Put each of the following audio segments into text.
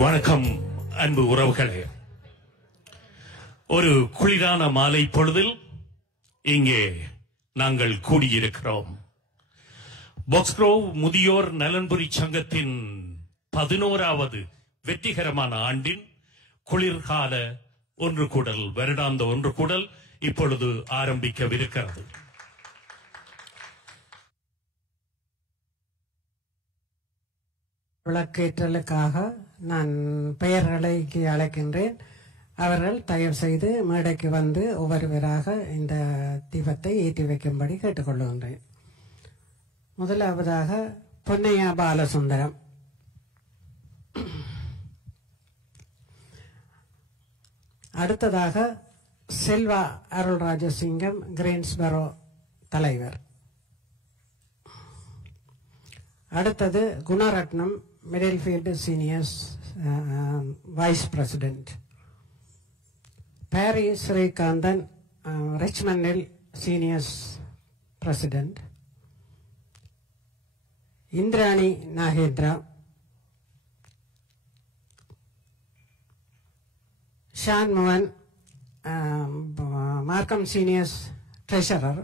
வணக்கம் அன்பு உறவுகளே. ஒரு குளிரான மாலை பொழுதில் இங்கே நாங்கள் கூடியிருக்கிறோம். பாக்ஸ்க்ரோவ் முதியோர் நலன்புரி சங்கத்தின் 11வது வெற்றிகரமான ஆண்டின் குளிர்கால ஒன்று கூடல், வருடாந்த ஒன்று கூடல் இப்பொழுது ஆரம்பிக்கவிருக்கிறது. விளக்கேற்றலுக்காக நான் பெயர்களை அழைக்கின்றேன். அவர்கள் தயவு செய்து மேடைக்கு வந்து ஒவ்வொருவராக இந்த தீபத்தை ஏற்றி வைக்கும்படி கேட்டுக்கொள்கின்றேன். முதலாவதாக பொன்னையா பாலசுந்தரம், அடுத்ததாக செல்வா அருள்ராஜசிங்கம், கிரீன்ஸ்பரோ தலைவர். அடுத்தது Gunaratnam, Middlefield seniors vice president. Pari Srikanthan, ரிச்மண்டில் சீனியர்ஸ் பிரசிடென்ட். இந்திராணி நாகேந்திரா, ஷான் மோகன், Markham seniors treasurer.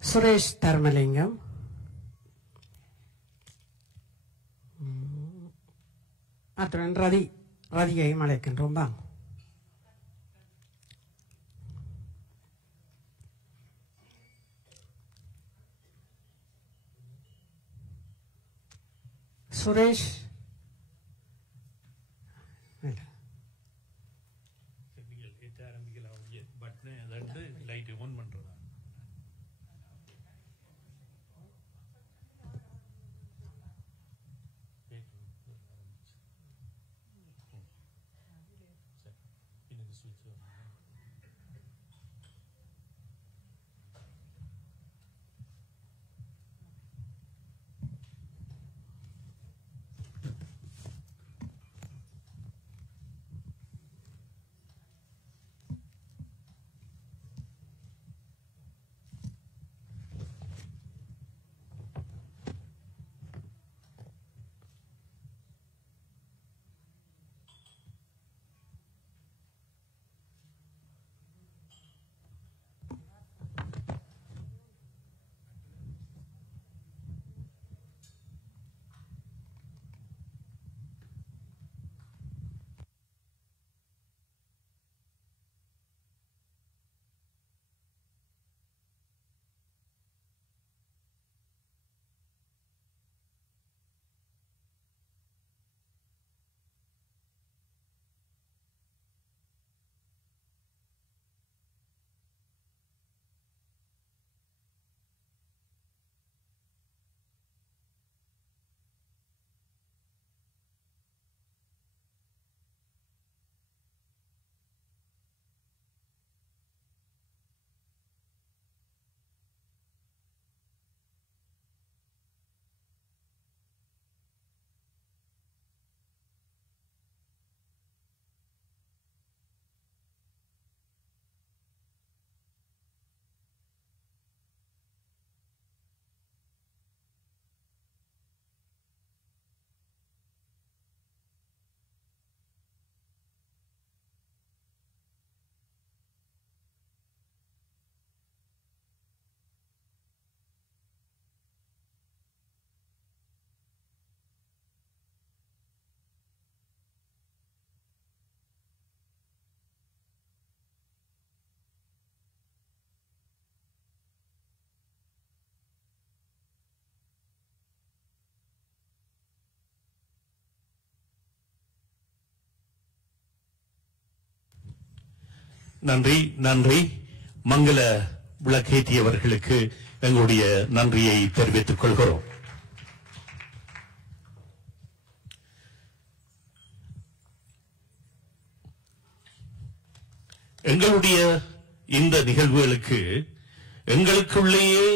Suresh Dharmalingam, அத்துடன் ரதியையும் அழைக்கின்றோம். வாங்க. சுரேஷ் நன்றி நன்றி. மங்கள விளக்கேற்றியவர்களுக்கு எங்களுடைய நன்றியை தெரிவித்துக் கொள்கிறோம். எங்களுடைய இந்த நிகழ்வுகளுக்கு எங்களுக்குள்ளேயே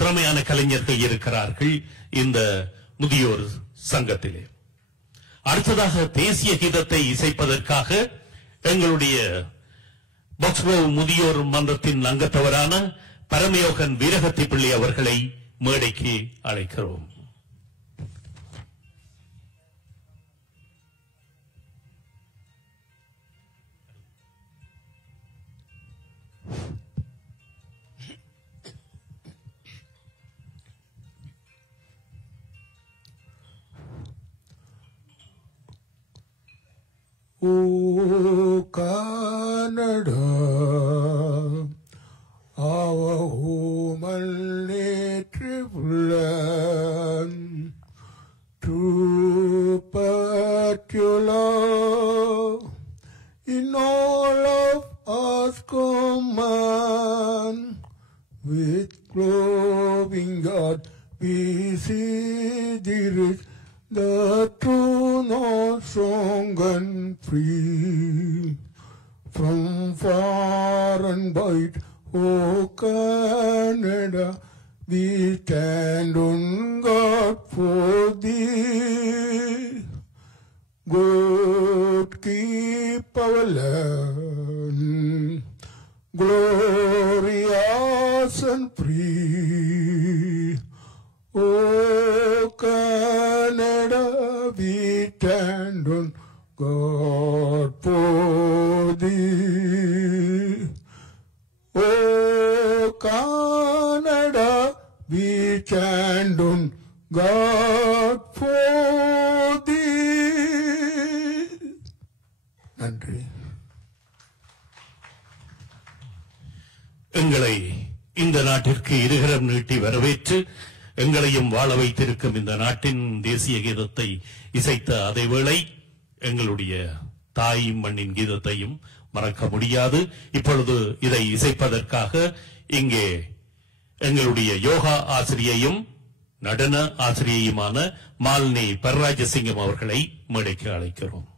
திறமையான கலைஞர்கள் இருக்கிறார்கள் இந்த முதியோர் சங்கத்திலே. அடுத்ததாக தேசிய கீதத்தை இசைப்பதற்காக எங்களுடைய பாக்ஸ்க்ரோவ் முதியோர் மன்றத்தின் அங்கத்தவரான பரமயோகன் வீரகத்தி பிள்ளை அவர்களை மேடைக்கு அழைக்கிறோம். O Canada, our home and native land, to particular in all of us command, with loving God we see the rich, the true, not strong and free. From far and wide, O Canada, we stand on God for thee. God keep our land glorious and free. O Canada, we stand on God for thee. O Canada, we stand on God for thee. நன்றி. எங்களை இந்த நாட்டிற்கு இருகரம் நீட்டி வரவேற்று எங்களையும் வாழ வைத்திருக்கும் இந்த நாட்டின் தேசிய கீதத்தை இசைத்த அதேவேளை எங்களுடைய தாய் மண்ணின் கீதத்தையும் மறக்க முடியாது. இப்பொழுது இதை இசைப்பதற்காக இங்கே எங்களுடைய யோகா ஆசிரியையும் நடன ஆசிரியையுமான மாலினி பரராஜசிங்கம் அவர்களை மேடைக்கு அழைக்கிறோம்.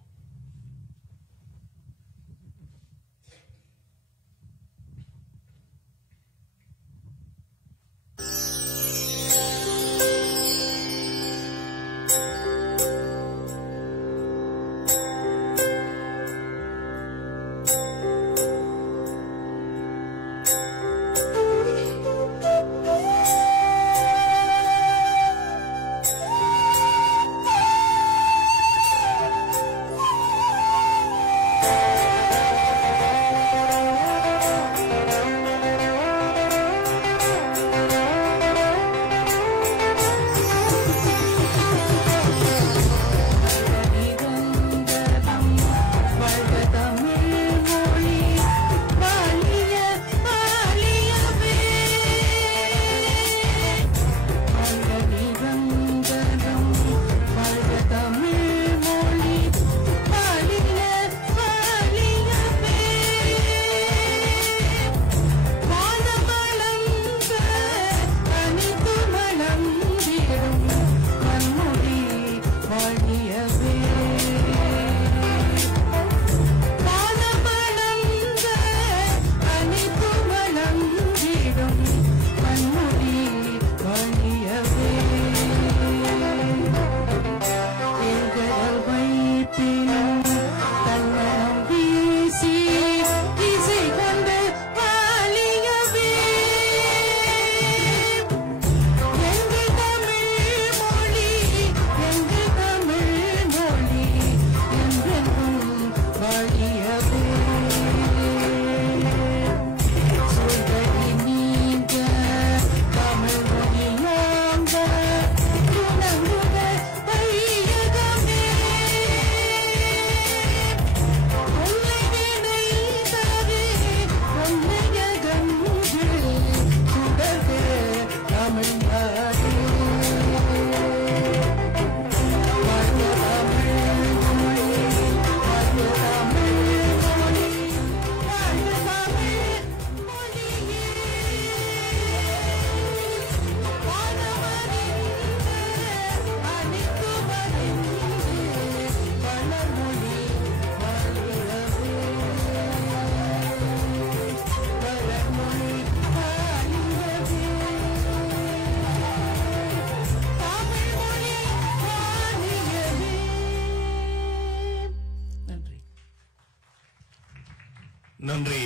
நன்றி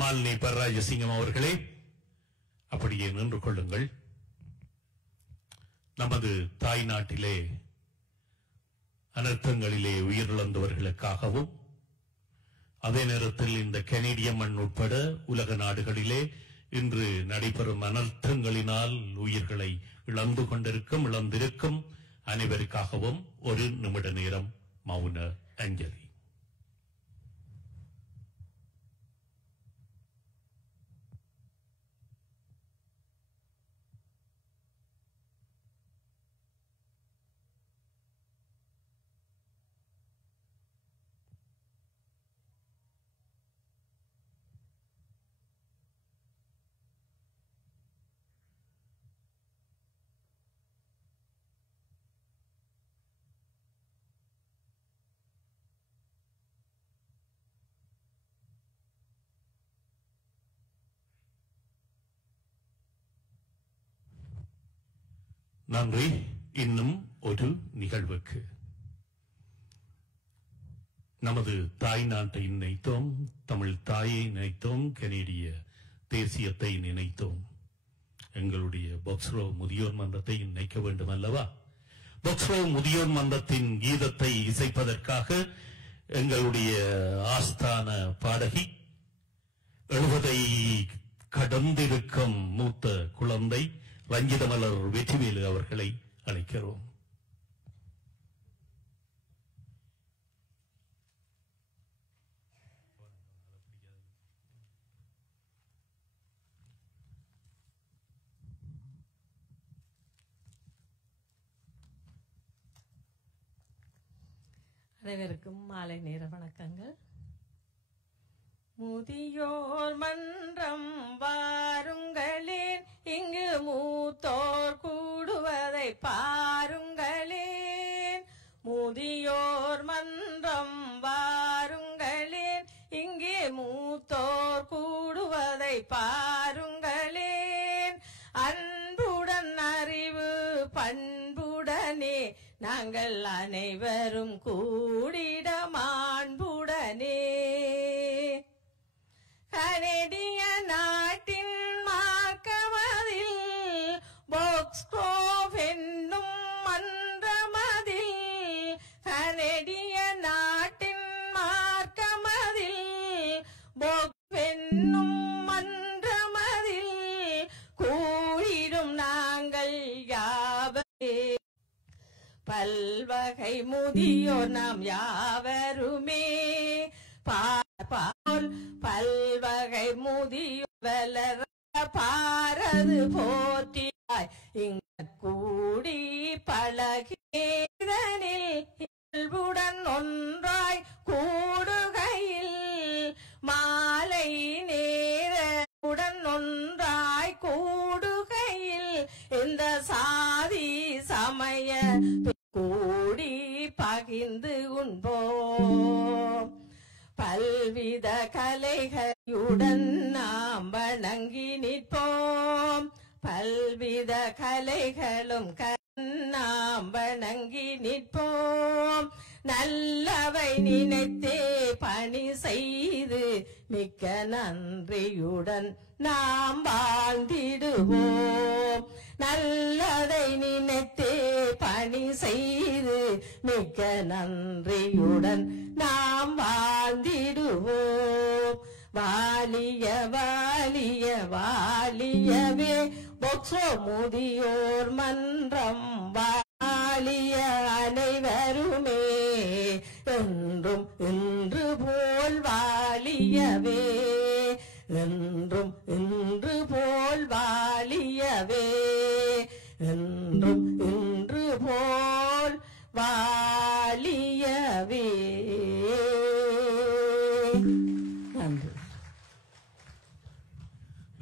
மாலினி பரராஜசிங்கம் அவர்களே. அப்படியே நின்று கொள்ளுங்கள். நமது தாய் நாட்டிலே அனர்த்தங்களிலே உயிரிழந்தவர்களுக்காகவும் அதே நேரத்தில் இந்த கனேடிய மண் உட்பட உலக நாடுகளிலே இன்று நடைபெறும் அனர்த்தங்களினால் உயிர்களை இழந்திருக்கும் அனைவருக்காகவும் ஒரு நிமிட நேரம் மௌன அஞ்சலி. நன்றி. இன்னும் ஒரு நிகழ்வுக்கு நமது தாய் நாட்டை நினைத்தோம், தமிழ் தாயை நினைத்தோம், கனேடிய தேசியத்தை நினைத்தோம். எங்களுடைய பொக்ஸ்ரோ முதியோர் மன்றத்தை நினைக்க வேண்டும் அல்லவா? பொக்ஸ்ரோ முதியோர் மன்றத்தின் கீதத்தை இசைப்பதற்காக எங்களுடைய ஆஸ்தான பாடகி 70 கடந்திருக்கும் மூத்த குழந்தை ரஞ்சிதமலர் வெற்றிவேலு அவர்களை அழைக்கிறோம். அனைவருக்கும் மாலை நேர வணக்கங்கள். முதியோர் மன்றம் வாருங்களேன், இங்கு மூத்தோர் கூடுவதை பாருங்களேன். முதியோர் மன்றம் வாருங்களேன், இங்கே மூத்தோர் கூடுவதை பாருங்களேன். அன்புடன் அறிவு பண்புடனே நாங்கள் அனைவரும் கூடிட மாண்புடனே. கனேடிய நாட்டின் மார்க்கமதில் பொக்ஸ்க்ரோவ் என்னும் மன்றமதில், கனேடிய நாட்டின் மார்க்கமதில் பொக்ஸ்க்ரோவ் என்னும் மன்றமதில் கூடிடும் நாங்கள் யாவரே. பல்வகை முதியோர் நாம் யாவருமே பால் பல்வகை முதியோர் வளர பாரது போற்றியாய் இங்கு கூடி பழகிதனில் இயல்புடன் ஒன்றாய் கூடுகையில் மாலை நேரவுடன் ஒன்றாய் கூடுகையில் இந்த சாதி சமய கூடி பகிர்ந்து உண்போம். பல்வித கலைகளுடன் நாம் வணங்கி நிற்போம். பல்வித கலைகளும் நாம் வணங்கி நிற்போம். நல்லவை நினைத்தே பணி செய்து மிக்க நன்றியுடன் நாம் வாழ்ந்திடுவோம். நல்லதை நினைத்தே பணி செய்து மிக்க நன்றியுடன் நாம் வாழ்ந்திடுவோம். வாலிய வாலிய வாலியவே பொக்ஸ்ரோ முதியோர் மன்றம் வாலிய அனைவருமே என்றும் இன்று போல் வாலியவே. என்றும் இன்று போல் வாலியவே. என்றும் இன்று போல் வாலியவே. நன்றி.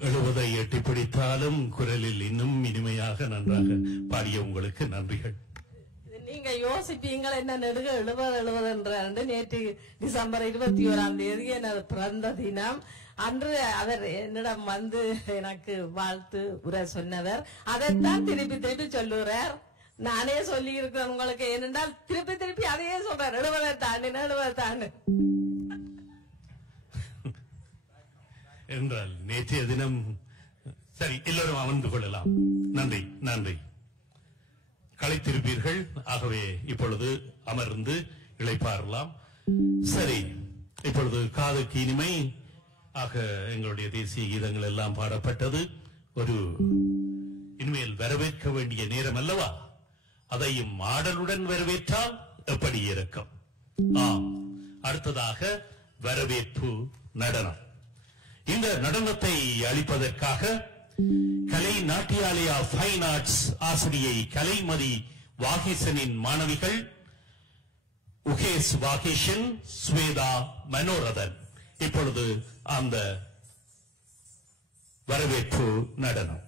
70 எட்டி பிடித்தாலும் குரலில் இன்னும் இனிமையாக நன்றாக பாடிய உங்களுக்கு நன்றிகள். நீங்க யோசிப்பீங்கள் என்ன நெடுக 70 என்று. நேற்று டிசம்பர் 21 எனது பிறந்த தினம். அன்று அவர் என்னிடம் வந்து எனக்கு வாழ்த்து உரை சொன்னவர். அதைத்தான் திருப்பி திருப்பி சொல்லுறார். நானே சொல்லி இருக்கிறேன் உங்களுக்கு. ஏனென்றால் திருப்பி திருப்பி அதையே சொல்றார். 70 தாண்டு என்றால் நேற்றைய தினம். சரி, எல்லோரும் அமர்ந்து கொள்ளலாம். நன்றி நன்றி. களைத்திருப்பீர்கள். ஆகவே இப்பொழுது அமர்ந்து இளைப்பாறலாம். சரி, இப்பொழுது காதுக்கு இனிமை ஆக எங்களுடைய தேசிய கீதங்கள் எல்லாம் பாடப்பட்டது. ஒரு இனிமேல் வரவேற்க வேண்டிய நேரம் அல்லவா? அதையும் ஆடலுடன் வரவேற்றால் எப்படி இருக்கும்? ஆம், அடுத்ததாக வரவேற்பு நடனம். இந்த நடனத்தை அளிப்பதற்காக கலை நாட்டியாலயா ஃபைன் ஆர்ட்ஸ் ஆசிரியை கலைமதி வாகீசனின் மாணவிகள் உகேஷ் வாகீசன், ஸ்வேதா மனோரதன் இப்பொழுது அந்த வரவேற்பு நடனம்.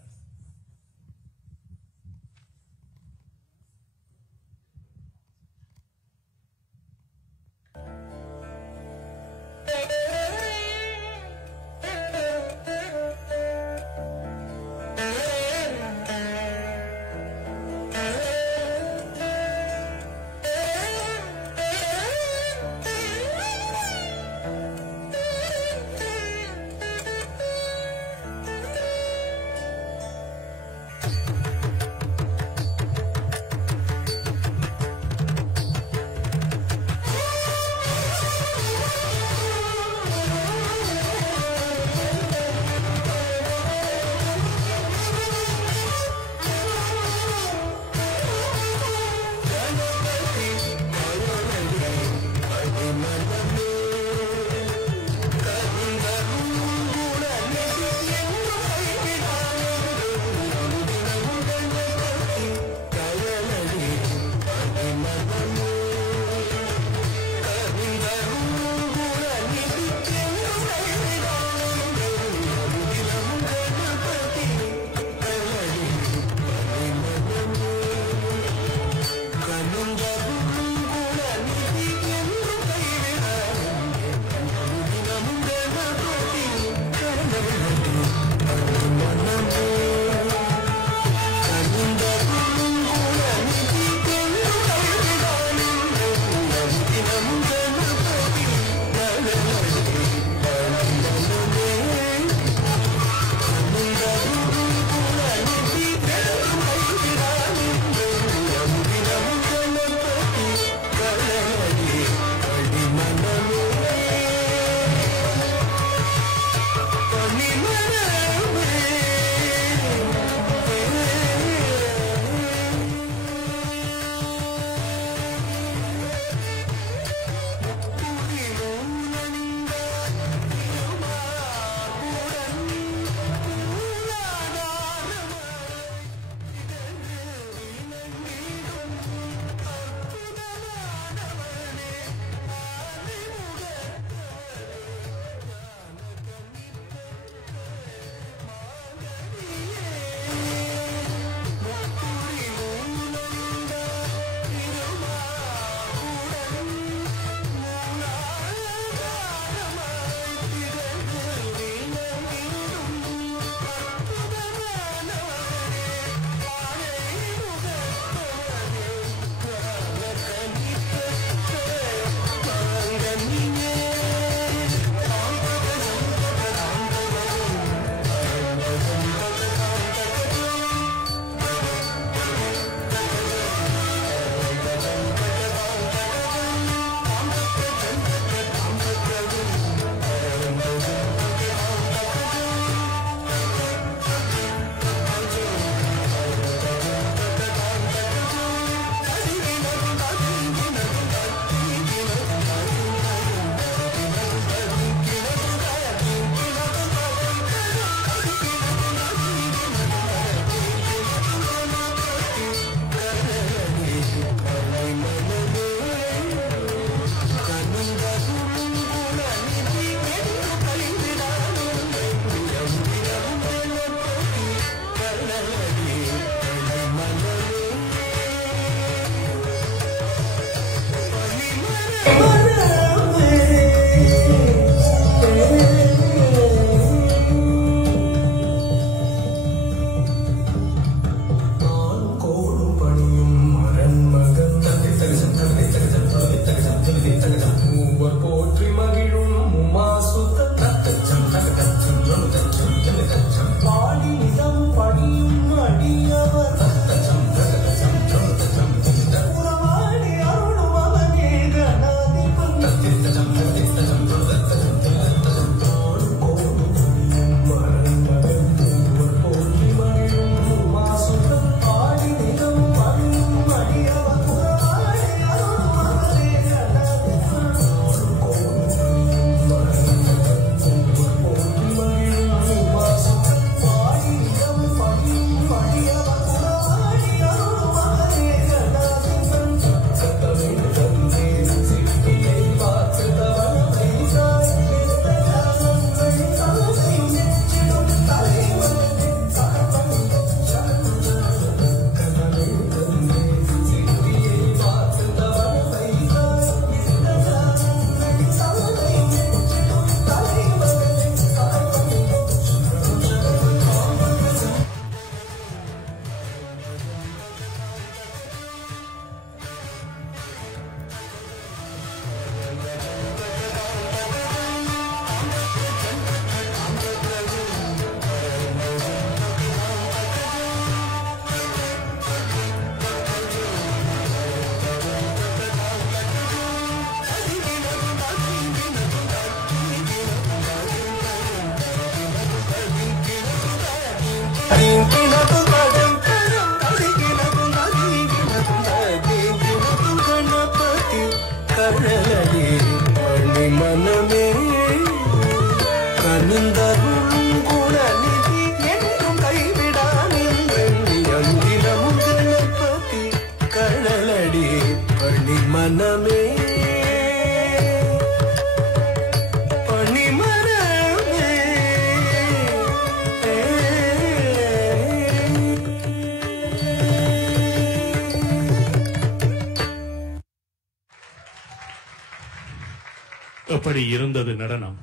எப்படி இருந்தது நடனம்?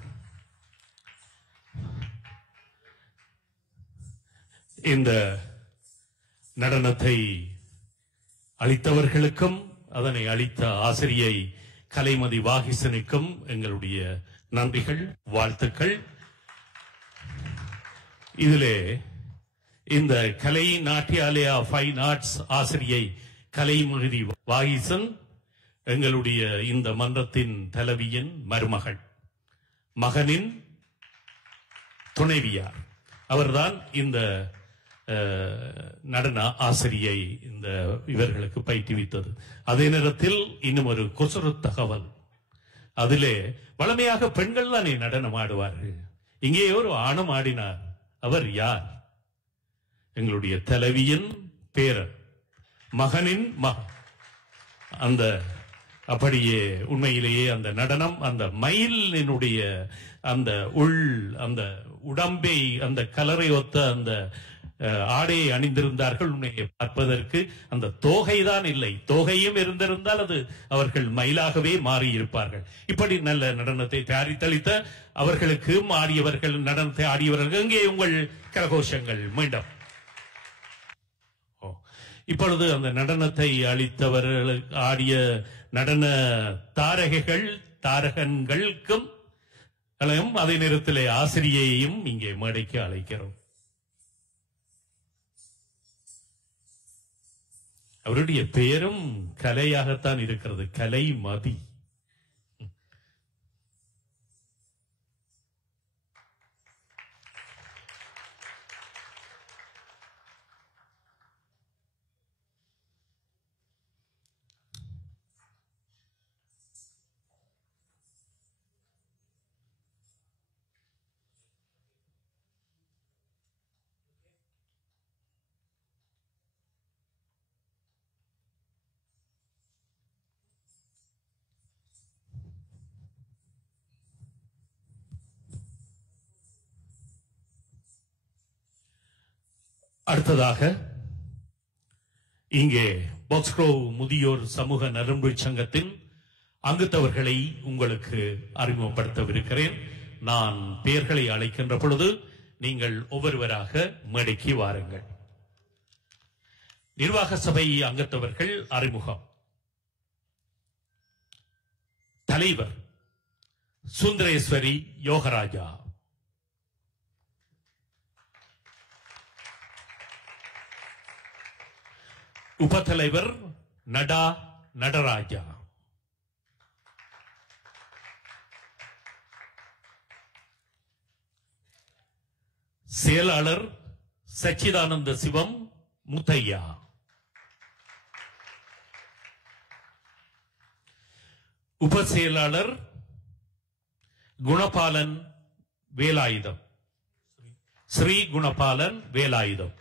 இந்த நடனத்தை அளித்தவர்களுக்கும் அதனை அளித்த ஆசிரியை கலைமதி வாகிசனுக்கும் எங்களுடைய நன்றிகள், வாழ்த்துக்கள். இதிலே இந்த கலை நாட்டியாலயா ஃபைன் ஆர்ட்ஸ் ஆசிரியை கலைமதி வாகிசன் எங்களுடைய இந்த மன்றத்தின் தலைவியின் மருமகள், மகனின் துணைவியார். அவர்தான் இந்த நடன ஆசிரியை இந்த இவர்களுக்கு பயிற்றுவித்தது. அதே நேரத்தில் இன்னும் ஒரு கொசுறு தகவல், அதிலே வளமையாக பெண்கள் தானே நடனம் ஆடுவார்கள். இங்கே ஒரு ஆணும் ஆடினார். அவர் யார்? எங்களுடைய தலைவியின் பேரன், மகனின் மகன். அந்த அப்படியே உண்மையிலேயே அந்த நடனம், அந்த மயிலினுடைய அந்த அந்த உடம்பை, அந்த கலரை ஒத்த அந்த ஆடையை அணிந்திருந்தார்கள். உண்மையை பார்ப்பதற்கு அந்த தோகைதான் இல்லை, தோகையும் இருந்திருந்தால் அது அவர்கள் மயிலாகவே மாறியிருப்பார்கள். இப்படி நல்ல நடனத்தை தயாரித்தளித்த அவர்களுக்கும் ஆடியவர்கள், நடனத்தை ஆடியவர்கள், இங்கே உங்கள் கரகோஷங்கள் மீண்டும். இப்பொழுது அந்த நடனத்தை அளித்தவர்கள் ஆடிய நடன தாரகைகள், தாரகன்களுக்கும் அதே நேரத்திலே ஆசிரியையும் இங்கே மேடைக்கு அழைக்கிறோம். அவருடைய பெயரும் கலையாகத்தான் இருக்கிறது, கலைமதி. அடுத்ததாக இங்கே பாக்ஸ்க்ரோ முதியோர் சமூக நலன்பு சங்கத்தின் அங்கத்தவர்களை உங்களுக்கு அறிமுகப்படுத்தவிருக்கிறேன். நான் பெயர்களை அழைக்கின்ற பொழுது நீங்கள் ஒவ்வொருவராக மேடைக்கு வாருங்கள். நிர்வாக சபை அங்கத்தவர்கள் அறிமுகம். தலைவர் சுந்தரேஸ்வரி யோகராஜா, உபத்தலைவர் நடா நடராஜா, செயலாளர் சச்சிதானந்த சிவம் முத்தையா, உப செயலாளர் குணபாலன் வேலாயுதம், ஸ்ரீ குணபாலன் வேலாயுதம்,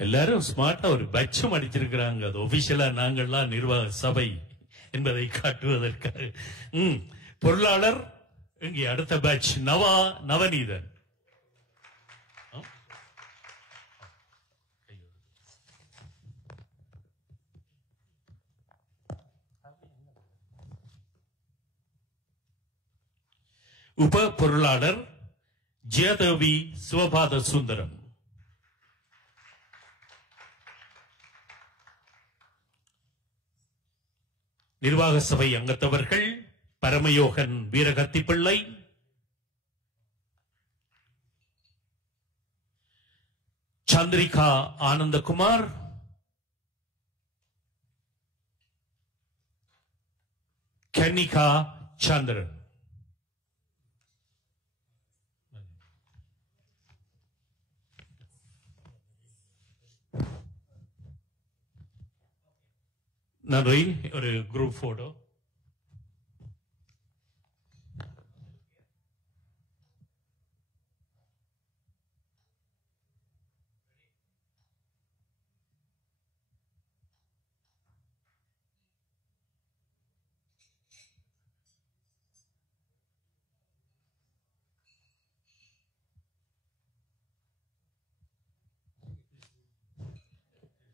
எல்லாரும் ஸ்மார்ட்டா ஒரு பட்சம் அடிச்சிருக்கிறாங்க. அது ஒபிஷியலா நாங்கள்லாம் நிர்வாக சபை என்பதை காட்டுவதற்காக. பொருளாளர் இங்கே அடுத்த பேட்ச் நவநீதன், உப பொருளாளர் ஜெயதேவி சிவபாத சுந்தரம், நிர்வாக சபை அங்கத்தவர்கள் பரமயோகன் வீரகத்தி பிள்ளை, சந்திரிகா ஆனந்தகுமார், Kanika Chandran. நன்றி. ஒரு குரூப் போட்டோ.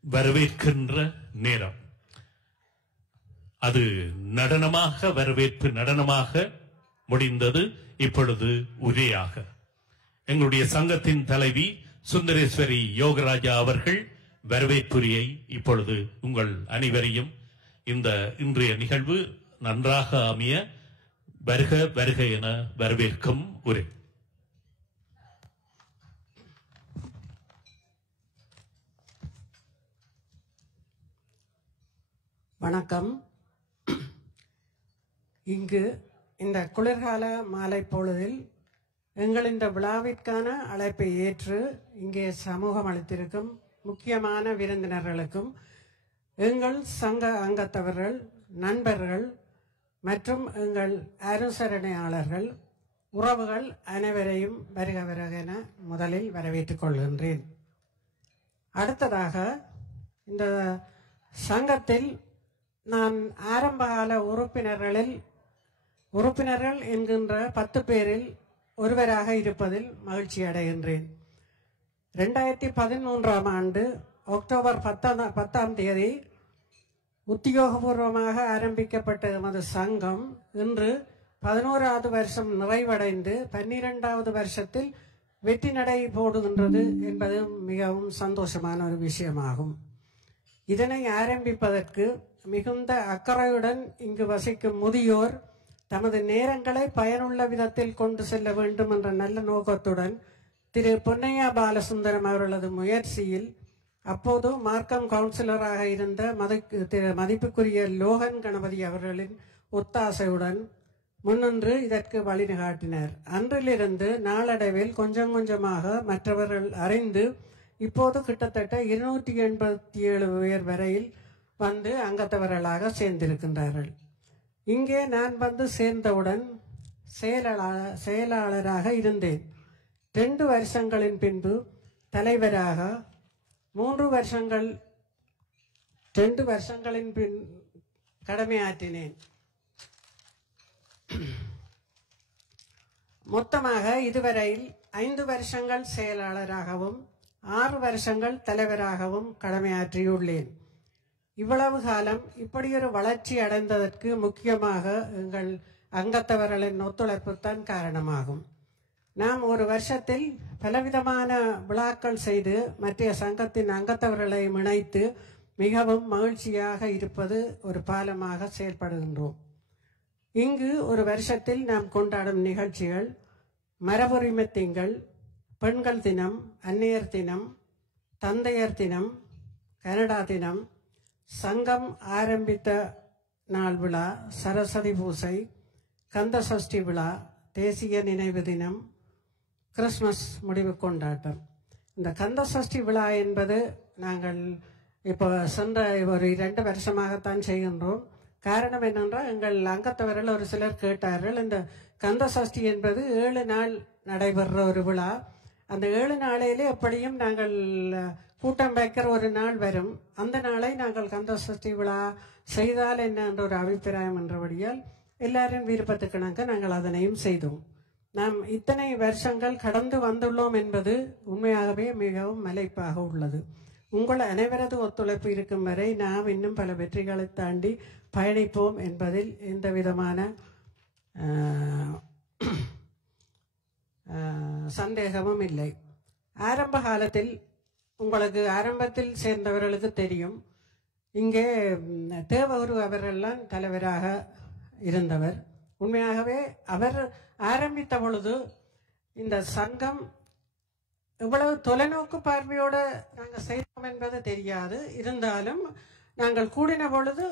வரவேற்கின்ற நேரம் அது நடனமாக வரவேற்பு நடனமாக முடிந்தது. இப்பொழுது உரையாக எங்களுடைய சங்கத்தின் தலைவி சுந்தரேஸ்வரி யோகராஜா அவர்கள் வரவேற்புரையை இப்பொழுது உங்கள் அனைவரையும் இந்த இன்றைய நிகழ்வு நன்றாக அமைய வருக வருக என வரவேற்கும் உரை. வணக்கம். இங்கு இந்த குளிர்கால மாலை பொழுதில் எங்கள் இந்த விழாவிற்கான அழைப்பை ஏற்று இங்கே சமூகம் அளித்திருக்கும் முக்கியமான விருந்தினர்களுக்கும் எங்கள் சங்க அங்கத்தவர்கள், நண்பர்கள் மற்றும் எங்கள் அனுசரணையாளர்கள், உறவுகள் அனைவரையும் வருக வருக என முதலில் வரவேற்றுக் கொள்கின்றேன். அடுத்ததாக இந்த சங்கத்தில் நான் ஆரம்பகால உறுப்பினர்கள் என்கின்ற 10 பேரில் ஒருவராக இருப்பதில் மகிழ்ச்சி அடைகின்றேன். 2013ஆம் ஆண்டு அக்டோபர் 10ஆம் தேதி உத்தியோகபூர்வமாக ஆரம்பிக்கப்பட்ட எமது சங்கம் இன்று 11வது வருஷம் நிறைவடைந்து 12வது வருஷத்தில் வெற்றி நடை போடுகின்றது என்பது மிகவும் சந்தோஷமான ஒரு விஷயமாகும். இதனை ஆரம்பிப்பதற்கு மிகுந்த அக்கறையுடன் இங்கு வசிக்கும் முதியோர் தமது நேரங்களை பயனுள்ள விதத்தில் கொண்டு செல்ல வேண்டும் என்ற நல்ல நோக்கத்துடன் திரு பொன்னையா பாலசுந்தரம் அவர்களது முயற்சியில் அப்போது மார்க்கம் கவுன்சிலராக இருந்த மதிப்புக்குரிய லோகன் கணபதி அவர்களின் ஒத்தாசையுடன் முன்னின்று இதற்கு வழிகாட்டினர். அன்றிலிருந்து நாளடைவில் கொஞ்சம் கொஞ்சமாக மற்றவர்கள் அறிந்து இப்போது கிட்டத்தட்ட 287 பேர் வரையில் வந்து அங்கத்தவர்களாக சேர்ந்திருக்கின்றார்கள். இங்கே நான் வந்து சேர்ந்தவுடன் செயலாளராக இருந்தேன். 2 வருஷங்களின் பின்பு தலைவராக, 2 வருஷங்களின் பின் கடமையாற்றினேன். மொத்தமாக இதுவரையில் 5 வருஷங்கள் செயலாளராகவும் 6 வருஷங்கள் தலைவராகவும் கடமையாற்றியுள்ளேன். இவ்வளவு காலம் இப்படியொரு வளர்ச்சி அடைந்ததற்கு முக்கியமாக எங்கள் அங்கத்தவர்களின் ஒத்துழைப்புத்தான் காரணமாகும். நாம் ஒரு வருஷத்தில் பலவிதமான விழாக்கள் செய்து மற்ற சங்கத்தின் அங்கத்தவர்களை இணைத்து மிகவும் மகிழ்ச்சியாக இருப்பது ஒரு பாலமாக செயல்படுகின்றோம். இங்கு ஒரு வருஷத்தில் நாம் கொண்டாடும் நிகழ்ச்சிகள் மரபுரிமை திங்கள், பெண்கள் தினம், அன்னையர் தினம், தந்தையர் தினம், கனடா தினம், சங்கம் ஆரம்பித்த நாள் விழா, சரஸ்வதி பூசை, கந்த சஷ்டி விழா, தேசிய நினைவு தினம், கிறிஸ்மஸ் முடிவு கொண்டாட்டம். இந்த கந்த சஷ்டி விழா என்பது நாங்கள் இப்போ சென்ற ஒரு 2 வருஷமாகத்தான் செய்கின்றோம். காரணம் என்னென்றால் எங்கள் அங்கத்தவர்கள் ஒரு சிலர் கேட்டார்கள், இந்த கந்த சஷ்டி என்பது 7 நாள் நடைபெறுற ஒரு விழா. அந்த 7 நாளையிலே எப்படியும் நாங்கள் கூட்டம் வைக்கிற ஒரு நாள் வரும். அந்த நாளை நாங்கள் கந்த சஷ்டி விழா செய்தால் என்ன என்ற ஒரு அபிப்பிராயம் என்றபடியால் எல்லாரின் விருப்பத்துக்கிணங்க நாங்கள் அதனையும் செய்தோம். நாம் இத்தனை வருஷங்கள் கடந்து வந்துள்ளோம் என்பது உண்மையாகவே மிகவும் மலைப்பாக உள்ளது. உங்கள் அனைவரது ஒத்துழைப்பு இருக்கும் வரை நாம் இன்னும் பல வெற்றிகளை தாண்டி பயணிப்போம் என்பதில் எந்த விதமான சந்தேகமும் இல்லை. ஆரம்ப காலத்தில் உங்களுக்கு ஆரம்பத்தில் சேர்ந்தவர்களுக்கு தெரியும், இங்கே தேவகுரு அவரெல்லாம் தலைவராக இருந்தவர். உண்மையாகவே அவர் ஆரம்பித்த பொழுது இந்த சங்கம் இவ்வளவு தொலைநோக்கு பார்வையோடு நாங்கள் செய்தோம் என்பது தெரியாது. இருந்தாலும் நாங்கள் கூடின பொழுது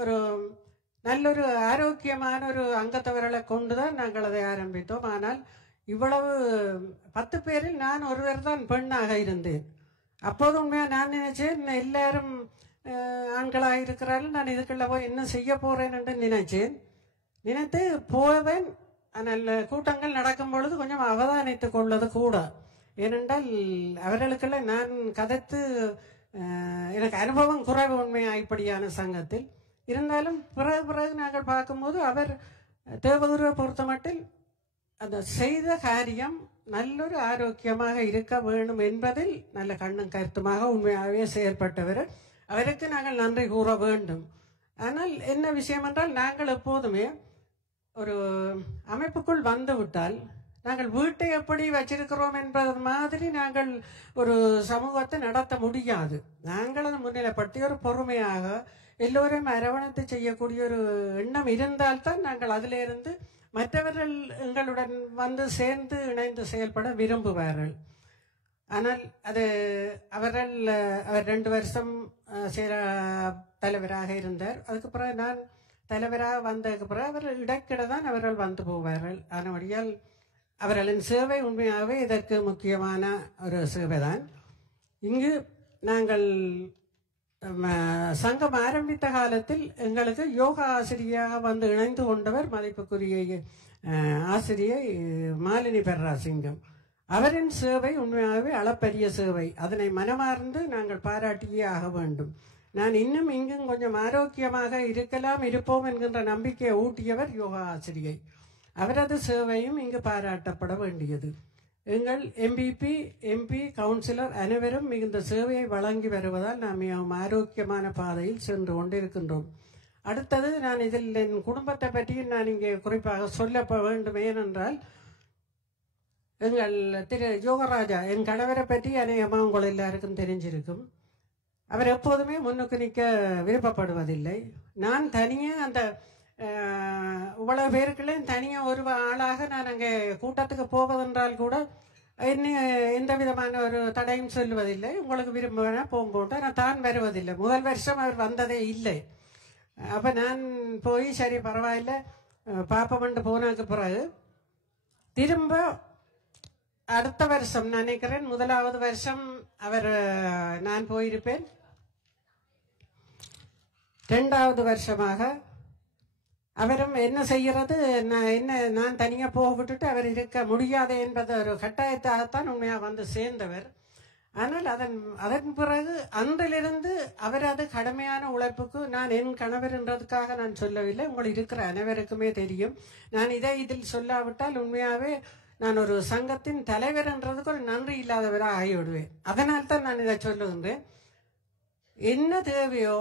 ஒரு நல்லொரு ஆரோக்கியமான ஒரு அங்கத்தவர்களை கொண்டுதான் நாங்கள் அதை ஆரம்பித்தோம். ஆனால் இவ்வளவு 10 பேரில் நான் ஒருவர் தான் பெண்ணாக இருந்தேன். அப்போது உண்மையாக நான் நினைச்சேன் எல்லாரும் ஆண்களாக இருக்கிறார்கள், நான் இதுக்குள்ள போய் என்ன செய்ய போறேன் என்று நினைத்து போவேன். ஆனால் கூட்டங்கள் நடக்கும் பொழுது கொஞ்சம் அவதானித்துக் கொள்வது கூட. ஏனென்றால் அவர்களுக்குள்ள நான் கதைத்து எனக்கு அனுபவம் குறைவு உண்மையாக இப்படியான சங்கத்தில் இருந்தாலும் பிறகு நாங்கள் பார்க்கும்போது அவர் தேவகுருவை பொறுத்த மட்டில் அந்த செய்த காரியம் நல்லொரு ஆரோக்கியமாக இருக்க வேண்டும் என்பதில் நல்ல கண்ணும் கருத்துமாக உண்மையாகவே செயற்பட்டவர். அவருக்கு நாங்கள் நன்றி கூற வேண்டும். ஆனால் என்ன விஷயம் என்றால் நாங்கள் எப்போதுமே ஒரு அமைப்புக்குள் வந்து விட்டால் நாங்கள் வீட்டை எப்படி வச்சிருக்கிறோம் என்பது மாதிரி நாங்கள் ஒரு சமூகத்தை நடத்த முடியாது. நாங்கள் அதை முன்னிலைப்படுத்தி ஒரு பொறுமையாக எல்லோரையும் அரவணைத்து செய்யக்கூடிய ஒரு எண்ணம் இருந்தால்தான் நாங்கள் அதிலிருந்து மற்றவர்கள் எங்களுடன் வந்து சேர்ந்து இணைந்து செயல்பட விரும்புவார்கள். ஆனால் அது அவர் 2 வருஷம் தலைவராக இருந்தார். அதுக்கு பிறகு நான் தலைவராக வந்ததுக்கு பிறகு அவர்கள் இடைக்கிட தான் அவர்கள் வந்து போவார்கள். ஆனபடியால் அவர்களின் சேவை உண்மையாகவே இதற்கு முக்கியமான ஒரு சேவை தான். இங்கு நாங்கள் சங்கம் ஆரம்பித்த காலத்தில் எங்களுக்கு யோகா ஆசிரியாக வந்து இணைந்து கொண்டவர் மதிப்புக்குரிய ஆசிரியை மாலினி பெர்ராசிங்கம். அவரின் சேவை உண்மையாகவே அளப்பரிய சேவை. அதனை மனமார்ந்து நாங்கள் பாராட்டியே ஆக வேண்டும். நான் இன்னும் இங்கும் கொஞ்சம் ஆரோக்கியமாக இருப்போம் என்கின்ற நம்பிக்கையை ஊட்டியவர் யோகா ஆசிரியை. அவரது சேவையும் இங்கு பாராட்டப்பட வேண்டியது. எங்கள் எம்பி கவுன்சிலர் அனைவரும் மிகுந்த சேவையை வழங்கி வருவதால் நாம் மிகவும் ஆரோக்கியமான பாதையில் சென்று கொண்டிருக்கின்றோம். அடுத்தது நான் இதில் என் குடும்பத்தை பற்றி நான் இங்கே குறிப்பாக சொல்ல வேண்டும். ஏனென்றால் எங்கள் திரு யோகராஜா என் கணவரை பற்றி அநேகமாக உங்கள் எல்லாருக்கும் தெரிஞ்சிருக்கும். அவர் எப்போதுமே முன்னுக்கு நிற்க விருப்பப்படுவதில்லை. நான் தனியாக அந்த இவ்வளவு பேருக்குள்ளே தனியாக ஒரு ஆளாக நான் அங்கே கூட்டத்துக்கு போவதென்றால் கூட எந்த விதமான ஒரு தடையும் சொல்லுவதில்லை. உங்களுக்கு விரும்புவேனா போங்கோட்டா நான் தான் வருவதில்லை. முதல் வருஷம் அவர் வந்ததே இல்லை. அப்போ நான் போய் சரி பரவாயில்ல பாப்பமண்டு போனதுக்கு பிறகு திரும்ப அடுத்த வருஷம் நினைக்கிறேன் 1வது வருஷம் நான் போயிருப்பேன். 2வது வருஷமாக அவரும் என்ன செய்கிறது நான் தனியாக போக விட்டுட்டு அவர் இருக்க முடியாது என்பது ஒரு கட்டாயத்தாகத்தான் உண்மையாக வந்து சேர்ந்தவர். ஆனால் அதன் பிறகு அன்றிலிருந்து அவரது கடுமையான உழைப்புக்கு நான் என் கணவர் என்றதுக்காக நான் சொல்லவில்லை. உங்களுக்கு இருக்கிற அனைவருக்குமே தெரியும். நான் இதில் சொல்லாவிட்டால் உண்மையாகவே நான் ஒரு சங்கத்தின் தலைவர் என்றதுக்கு ஒரு நன்றி இல்லாதவராக ஆகிவிடுவேன். அதனால்தான் நான் இதை சொல்லுகின்றேன். என்ன தேவையோ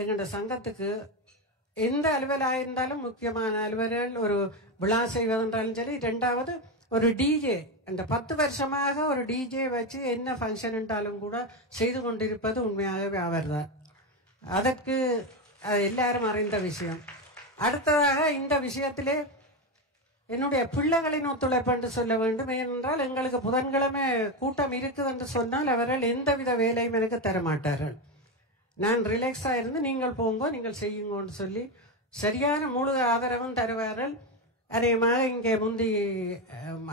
எங்களோட சங்கத்துக்கு எந்த அலுவலாக இருந்தாலும் முக்கியமான அலுவலர்கள் ஒரு விழா செய்வதென்றாலும் சரி. 2வது ஒரு டிஜே, அந்த 10 வருஷமாக ஒரு டிஜே வச்சு என்ன ஃபங்க்ஷன் என்றாலும் கூட செய்து கொண்டிருப்பது உண்மையாகவே அவர்தான். அதற்கு எல்லாரும் அறிந்த விஷயம். அடுத்ததாக இந்த விஷயத்திலே என்னுடைய பிள்ளைகளின் ஒத்துழைப்பு என்று சொல்ல வேண்டும். ஏனென்றால் எங்களுக்கு புதன்கிழமை கூட்டம் இருக்குது என்று சொன்னால் அவர்கள் எந்தவித வேலையும் எனக்கு தரமாட்டார்கள். நான் ரிலாக்ஸாக இருந்து நீங்கள் போங்க நீங்கள் செய்யுங்கன்னு சொல்லி சரியான முழு ஆதரவும் தருவார்கள். அதேமாக இங்கே முந்தி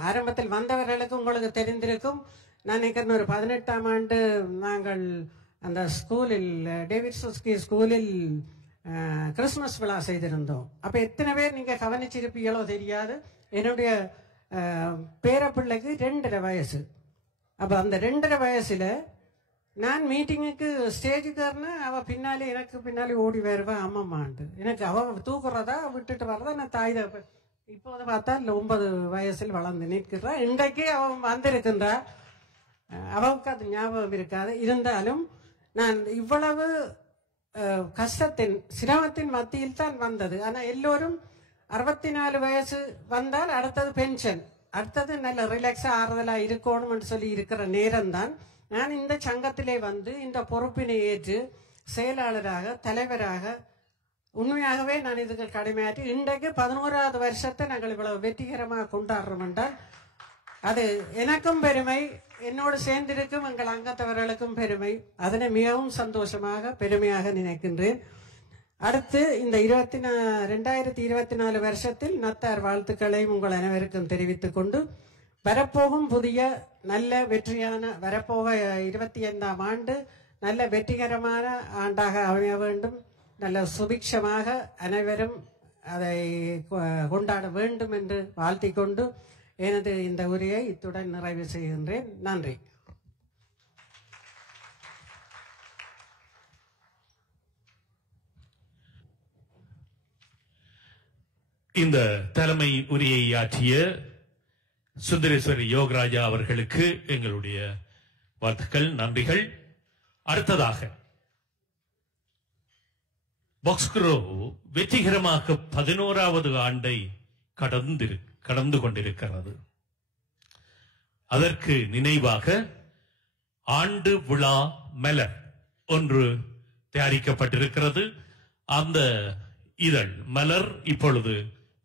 ஆரம்பத்தில் வந்தவர்களுக்கு உங்களுக்கு தெரிந்திருக்கும். நான் நினைக்கிறேன் ஒரு 18ஆம் ஆண்டு நாங்கள் அந்த ஸ்கூலில் டேவிட் சுஸ்கி ஸ்கூலில் கிறிஸ்மஸ் விழா செய்திருந்தோம். அப்போ எத்தனை பேர் நீங்கள் கவனிச்சிருப்பீங்களோ தெரியாது. என்னுடைய பேரப்பிள்ளைக்கு 2.5 வயசு. அப்போ அந்த 2.5 வயசில் நான் மீட்டிங்குக்கு ஸ்டேஜுக்கு ஏறினேன். அவள் எனக்கு பின்னாலே ஓடி வருவேன் அம்மம்மான்ட்டு. எனக்கு அவள் தூக்குறதா விட்டுட்டு வர்றதா நான் தாய் தான். இப்போது பார்த்தா 9 வயசில் வளர்ந்து நிற்கிறா. இன்றைக்கு அவன் வந்திருக்கின்றா. அவளுக்கு அது ஞாபகம் இருக்காது. இருந்தாலும் நான் இவ்வளவு கஷ்டத்தின் சிரமத்தின் மத்தியில் தான் வந்தது. ஆனால் எல்லோரும் 64 வயசு வந்தால் அடுத்தது பென்ஷன், அடுத்தது நல்ல ரிலாக்ஸாக ஆறுதலாக இருக்கணும்னு சொல்லி இருக்கிற நேரம்தான் நான் இந்த சங்கத்திலே வந்து இந்த பொறுப்பினை ஏற்று செயலாளராக தலைவராக உண்மையாகவே நான் இதுக்கு கடமையாற்றி இன்றைக்கு 11வது வருஷத்தை நாங்கள் இவ்வளவு வெற்றிகரமாக கொண்டாடுறோம் என்றால் அது எனக்கும் பெருமை, என்னோடு சேர்ந்திருக்கும் எங்கள் அங்கத்தவர்களுக்கும் பெருமை. அதனை மிகவும் சந்தோஷமாக பெருமையாக நினைக்கின்றேன். அடுத்து இந்த 2024 வருஷத்தில் நத்தார் வாழ்த்துக்களையும் உங்கள் அனைவருக்கும் தெரிவித்துக் கொண்டு வரப்போகும் புதிய நல்ல வெற்றியான வரப்போக 25ஆம் ஆண்டு நல்ல வெற்றிகரமான ஆண்டாக அமைய வேண்டும். நல்ல சுபிக்ஷமாக அனைவரும் அதை கொண்டாட வேண்டும் என்று வாழ்த்திக் கொண்டு எனது இந்த உரையை இத்துடன் நிறைவு செய்கின்றேன். நன்றி. இந்த தலைமை உரையை ஆற்றிய சுந்தரேஸ்வரி யோகராஜா அவர்களுக்கு எங்களுடைய வாழ்த்துக்கள், நன்றிகள். அடுத்ததாக பாக்ஸ்க்ரோ வெற்றிகரமாக 11வது ஆண்டை கடந்து கொண்டிருக்கிறது. அதற்கு நினைவாக ஆண்டு விழா மலர் ஒன்று தயாரிக்கப்பட்டிருக்கிறது. அந்த இதழ் மலர் இப்பொழுது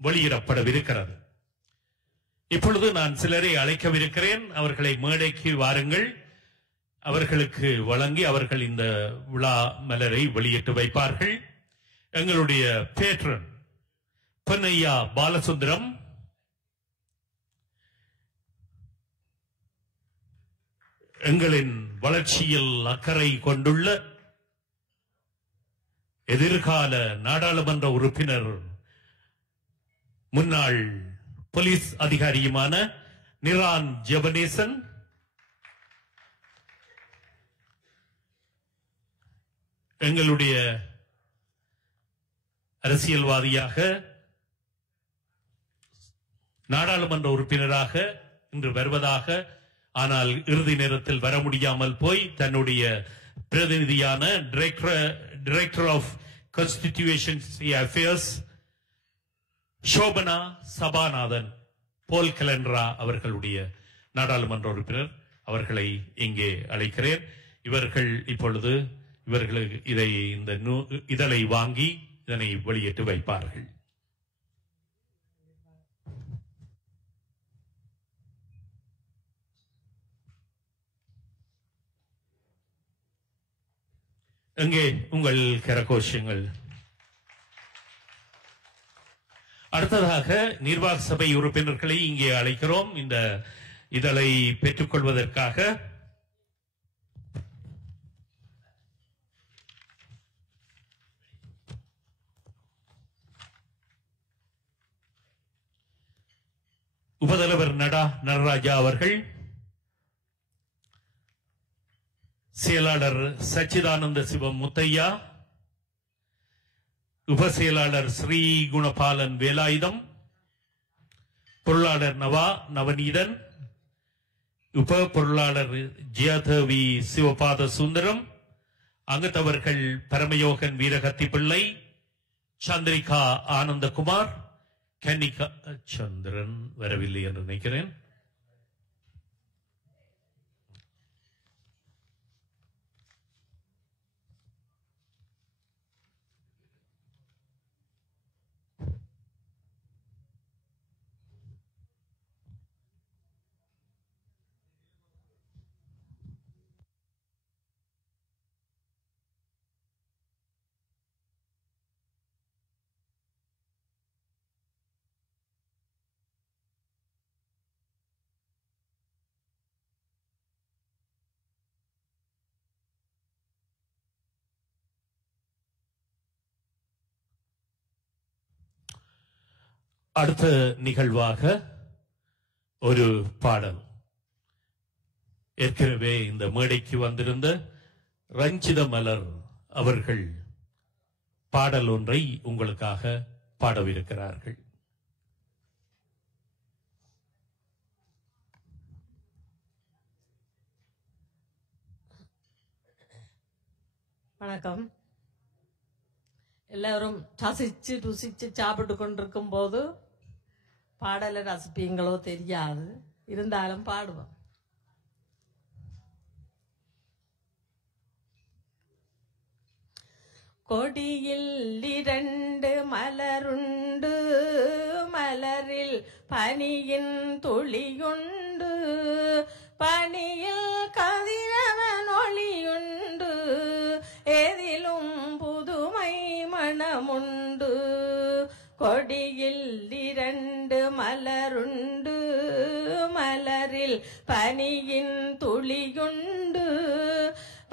வெளியிடப்படவிருக்கிறது. இப்பொழுது நான் சிலரை அழைக்கவிருக்கிறேன். அவர்களை மேடைக்கு வாருங்கள். அவர்களுக்கு வழங்கி அவர்கள் இந்த விழா மலரை வெளியிட்டு வைப்பார்கள். எங்களுடைய பேட்ரன் பொன்னையா பாலசுந்தரம், எங்களின் வளர்ச்சியில் அக்கறை கொண்டுள்ள எதிர்கால நாடாளுமன்ற உறுப்பினர் முன்னாள் போலீஸ் அதிகாரியுமான நிரான் ஜெபனேசன், எங்களுடைய அரசியல்வாதியாக நாடாளுமன்ற உறுப்பினராக இன்று வருவதாக, ஆனால் இறுதி நேரத்தில் வர முடியாமல் போய் தன்னுடைய பிரதிநிதியான director of constituency affairs Shobana Sabanathan Paul Calandra அவர்களுடைய நாடாளுமன்ற உறுப்பினர் அவர்களை இங்கே அழைக்கிறேன். இவர்கள் இப்பொழுது இவர்களுக்கு இந்த இதழை வாங்கி இதனை வெளியிட்டு வைப்பார்கள். எங்கே உங்கள் கரகோஷங்கள். அடுத்ததாக நிர்வாக சபை உறுப்பினர்களை இங்கே அழைக்கிறோம் இந்த இதழை பெற்றுக்கொள்வதற்காக. உபதலைவர் நடராஜா அவர்கள், செயலாளர் சச்சிதானந்த சிவம் முத்தையா, உபசெயலாளர் ஸ்ரீ குணபாலன் வேலாயுதம், பொருளாளர் நவநீதன், உப பொருளாளர் ஜியாதவி சிவபாத சுந்தரம், அங்கத்தவர்கள் பரமயோகன் வீரகத்தி பிள்ளை, சந்திரிகா ஆனந்தகுமார், கன்னிகா சந்திரன் வரவில்லை என்று நினைக்கிறேன். அடுத்த நிகழ்வாக ஒரு பாடல். ஏற்கனவே இந்த மேடைக்கு வந்திருந்த ரஞ்சித மலர் அவர்கள் பாடல் ஒன்றை உங்களுக்காக பாடவிருக்கிறார்கள். வணக்கம். எல்லாரும் ரசிச்சு ருசிச்சு சாப்பிட்டு கொண்டிருக்கும் போது பாடலை ரசிப்பீங்களோ தெரியாது, இருந்தாலும் பாடுவோம். கொடியில் 2 மலருண்டு, மலரில் பனியின் துளியுண்டு, பனியில் கதிரவன் ஒளியுண்டு, எதிலும் புதுமை மணம் மணமுண்டு கொடியில் 2 மலருண்டு மலரில் பனியின் துளியுண்டு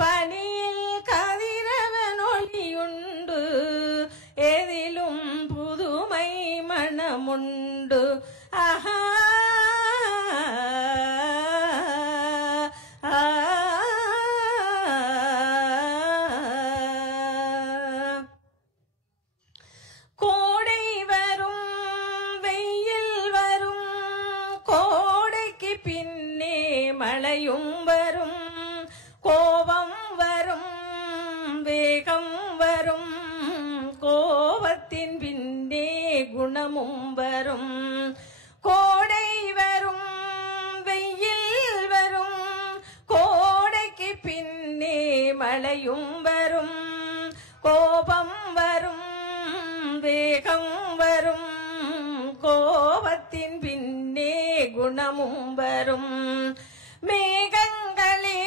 பனியில் கதிரவன் ஒளியுண்டு எதிலும் புதுமை மணமுண்டு ஆஹா கோடை வரும் வெயில் வரும் கோடைக்கு பின்னே மழையும் வரும் கோபம் வரும் வேகம் வரும் கோபத்தின் பின்னே குணமும் வரும் கோடை வரும் வெயில் வரும் கோடைக்கு பின்னே மழையும் வரும் கோபம் வரும் வேகம் வரும் கோபத்தின் பின்னே குணமும் வரும் மேகங்களே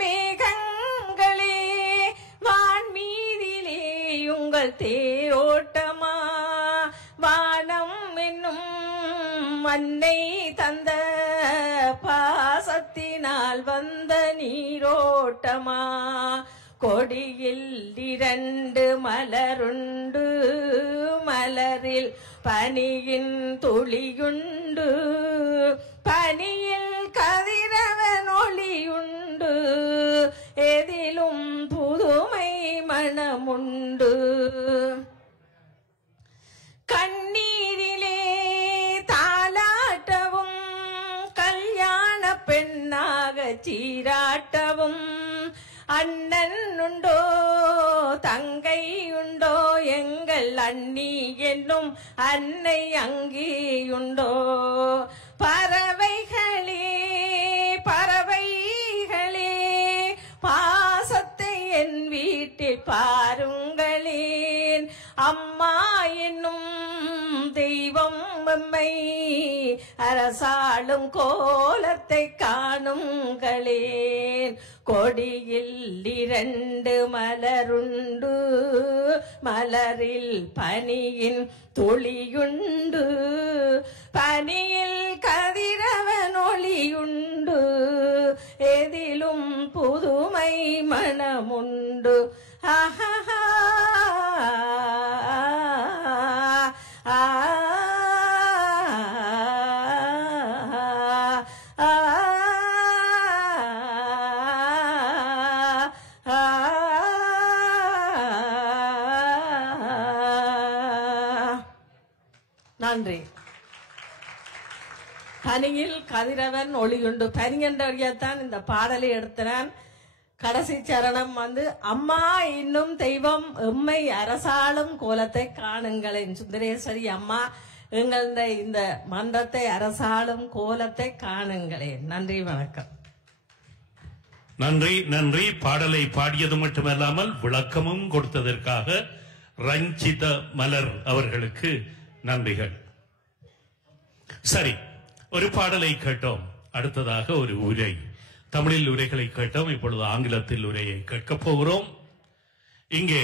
மேகங்களே வான்மீதிலே உங்கள் தேரோட்டமா வானம் என்னும் மண்ணை தந்த பாசத்தினால் வந்த நீரோட்டமா கொடியில் 2 மலருண்டு மலரில் பனியின் துளியுண்டு பனியில் கதிரவன் ஒளியுண்டு எதிலும் புதுமை மணமுண்டு கண்ணீரிலே தாலாட்டவும் கல்யாண பெண்ணாக சீராட்டவும் அண்ணன் உண்டோ தங்கை உண்டோ எங்கள் அண்ணி என்னும் அன்னை அங்கேயுண்டோ பறவைகளே பறவைகளே பாசத்தை என் வீட்டில் பாருங்களேன் அம்மா என்னும் தெய்வம் எம்மை அரசாளும் கோலத்தை காணுங்களேன் கொடியில் 2 மலருண்டு மலரில் பனியின் துளியுண்டு பனியில் கதிரவன் ஒளியுண்டு எதிலும் புதுமை மணமுண்டு ஆஹா நன்றி. பனியில் கதிரவன் ஒளியுண்டு பனியன்றவரையத்தான் இந்த பாடலை எடுத்தனான். கடைசி சரணம் அம்மா இன்னும் தெய்வம் எம்மை அரசாளும் கோலத்தை காணுங்களேன். சுந்தரேஸ்வரி அம்மா எங்கள் இந்த மன்றத்தை அரசாளும் கோலத்தை காணுங்களேன். நன்றி, வணக்கம். நன்றி நன்றி. பாடலை பாடியது மட்டுமல்லாமல் விளக்கமும் கொடுத்ததற்காக ரஞ்சித மலர் அவர்களுக்கு நன்றிகள். சரி, ஒரு பாடலை கேட்டோம். அடுத்ததாக ஒரு உரை, தமிழில் உரைகளை கேட்டோம். இப்பொழுது ஆங்கிலத்தில் உரையை கேட்கப் போகிறோம். இங்கே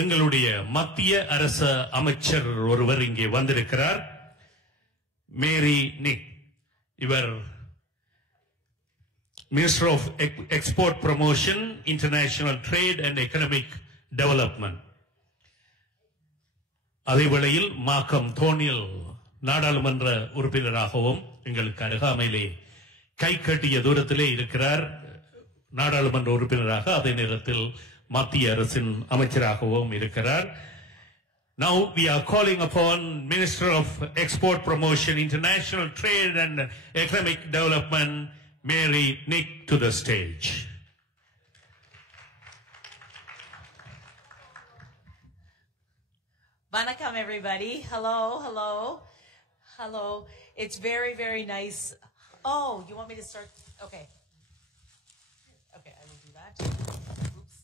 எங்களுடைய மத்திய அரச அமைச்சர் ஒருவர் இங்கே வந்திருக்கிறார், மேரி நிக். இவர் minister of export promotion, international trade and economic development. அதே வேளையில் மாக்கம் தோனில் நாடாளுமன்ற உறுப்பினராகவும் எங்களுக்கு அருகாமையிலே கை கட்டிய தூரத்திலே இருக்கிறார், நாடாளுமன்ற உறுப்பினராக. அதே நேரத்தில் மத்திய அரசின் அமைச்சராகவும் இருக்கிறார். Now we are calling upon Minister of Export Promotion, International Trade and Economic Development, Mary Nick, to the stage. Vanakkam, everybody. Hello, hello, hello. It's very, very nice. Oh, you want me to start? Okay. Okay, I will do that. Oops.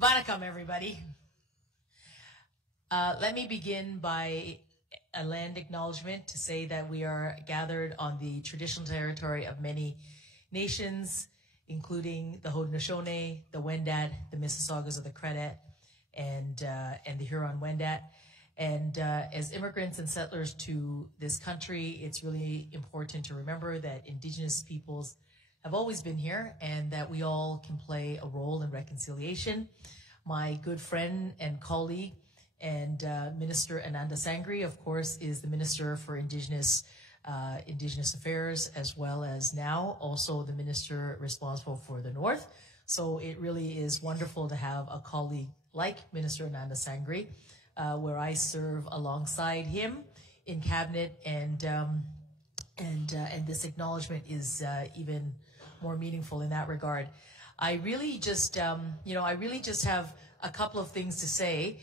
Vanakkam, everybody. Let me begin by a land acknowledgement to say that we are gathered on the traditional territory of many nations, including the Haudenosaunee, the Wendat, the Mississaugas of the Credit, and the Huron-Wendat. And as immigrants and settlers to this country, it's really important to remember that Indigenous peoples have always been here and that we all can play a role in reconciliation. My good friend and colleague and Minister Ananda Sangri, of course, is the Minister for Indigenous Affairs, as well as now also the Minister responsible for the North. So it really is wonderful to have a colleague like Minister Ananda Sangri, where I serve alongside him in cabinet, and this acknowledgement is even more meaningful in that regard. I really just have a couple of things to say.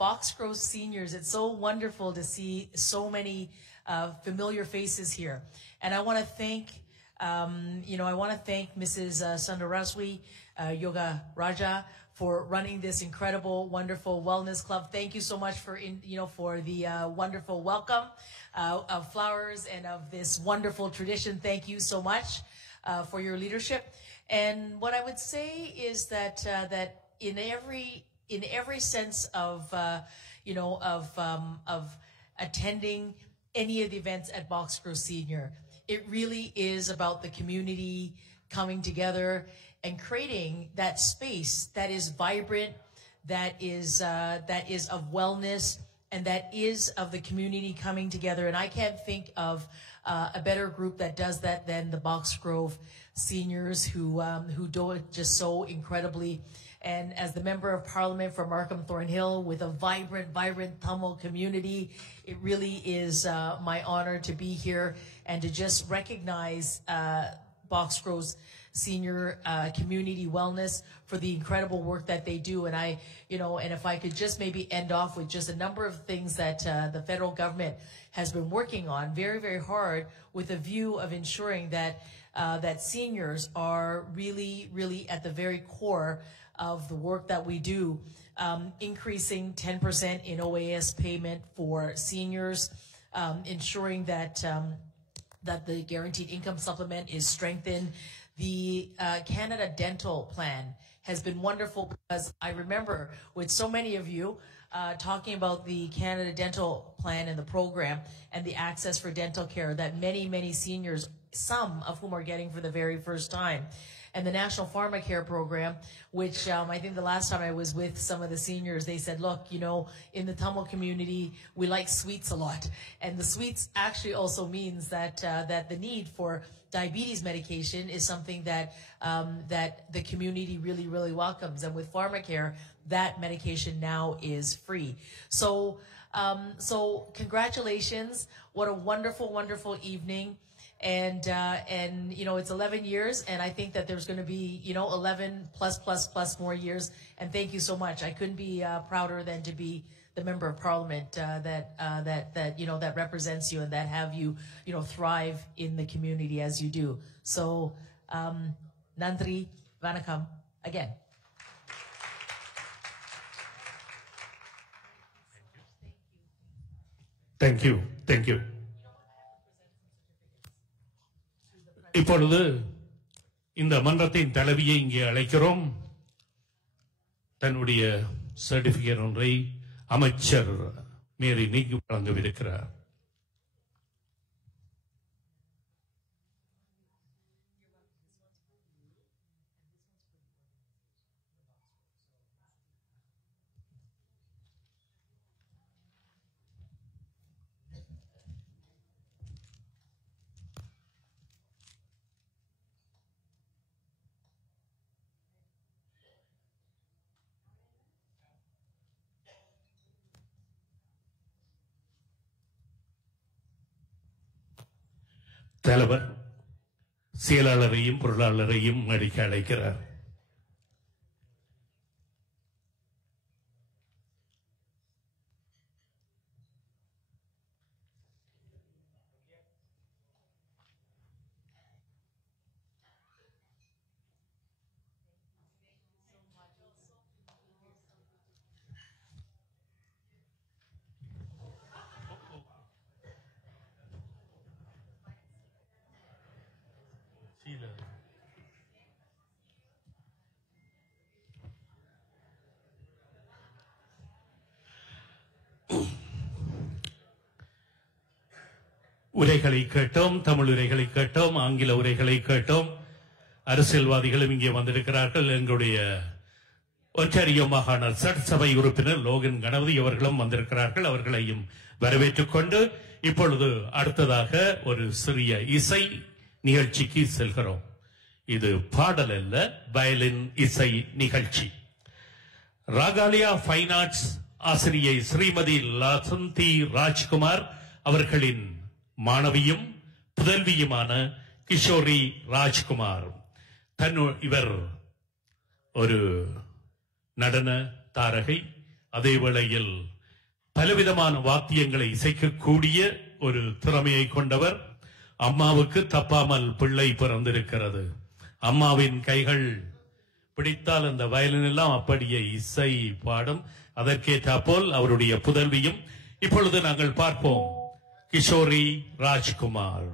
Box Grove seniors, it's so wonderful to see so many familiar faces here, and I want to thank Mrs. Sundaraswi Yoga Raja for running this incredible, wonderful wellness club. Thank you so much for the wonderful welcome of flowers and of this wonderful tradition. Thank you so much for your leadership. And what I would say is that in every sense of attending any of the events at Box Grove Senior, it really is about the community coming together and creating that space that is vibrant, that is of wellness, and that is of the community coming together. And I can't think of a better group that does that than the Box Grove seniors, who do it just so incredibly. And as the Member of Parliament for Markham Thornhill, with a vibrant Tamil community, it really is my honor to be here and to just recognize Box Grove's senior community wellness for the incredible work that they do. And and if I could just maybe end off with just a number of things that the federal government has been working on very, very hard, with a view of ensuring that that seniors are really, really at the very core of the work that we do, increasing 10% in OAS payment for seniors, ensuring that that the guaranteed income supplement is strengthened. The Canada Dental Plan has been wonderful, because I remember with so many of you talking about the Canada Dental Plan and the program and the access for dental care that many, many seniors, some of whom are getting for the very first time. And the National Pharmacare Program, which I think the last time I was with some of the seniors, they said, look, in the Tamil community, we like sweets a lot. And the sweets actually also means that that the need for diabetes medication is something that that the community really, really welcomes. And with Pharmacare, that medication now is free. So, so congratulations. What a wonderful, wonderful evening. And it's 11 years, and I think that there's going to be 11 plus more years. And thank you so much. I couldn't be prouder than to be the Member of Parliament that represents you and that have you thrive in the community as you do. So Nandri Vanakkam again. Thank you. இப்பொழுது இந்த மன்றத்தின் தலைவியை இங்கே அழைக்கிறோம். தன்னுடைய certificate ஒன்றை அமைச்சர் மேரி நீக்கி வழங்கவிருக்கிறார். தலைவர் செயலாளரையும் பொருளாளரையும் அடிக்க அழைக்கிறார். உரைகளை கேட்டோம், தமிழ் உரைகளை கேட்டோம், ஆங்கில உரைகளை கேட்டோம். அரசியல்வாதிகளும் இங்கே வந்திருக்கிறார்கள். எங்களுடைய ஒன்டாரியோ மாகாண சட்டசபை உறுப்பினர் லோகன் கணபதி அவர்களும் வந்திருக்கிறார்கள். அவர்களையும் வரவேற்றுக் கொண்டு இப்பொழுது அடுத்ததாக ஒரு சிறிய இசை நிகழ்ச்சிக்கு செல்கிறோம். இது பாடல் அல்ல, வயலின் இசை நிகழ்ச்சி. ராகாலியா ஃபைன் ஆர்ட்ஸ் ஆசிரியை ஸ்ரீமதி லசந்தி ராஜ்குமார் அவர்களின் மாணவியும் புதல்வியுமான கிஷோரி ராஜ்குமார். இவர் ஒரு நடன தாரகை, அதே வேளையில் பலவிதமான வாத்தியங்களை இசைக்கக்கூடிய ஒரு திறமையை கொண்டவர். அம்மாவுக்கு தப்பாமல் பிள்ளை பிறந்திருக்கிறது. அம்மாவின் கைகள் பிடித்தால் அந்த வயலின் எல்லாம் அப்படியே இசை பாடும். அதற்கேற்றாப்போல் அவருடைய புதல்வியும். இப்பொழுது நாங்கள் பார்ப்போம் கிஷோரி ராஜ்குமார்.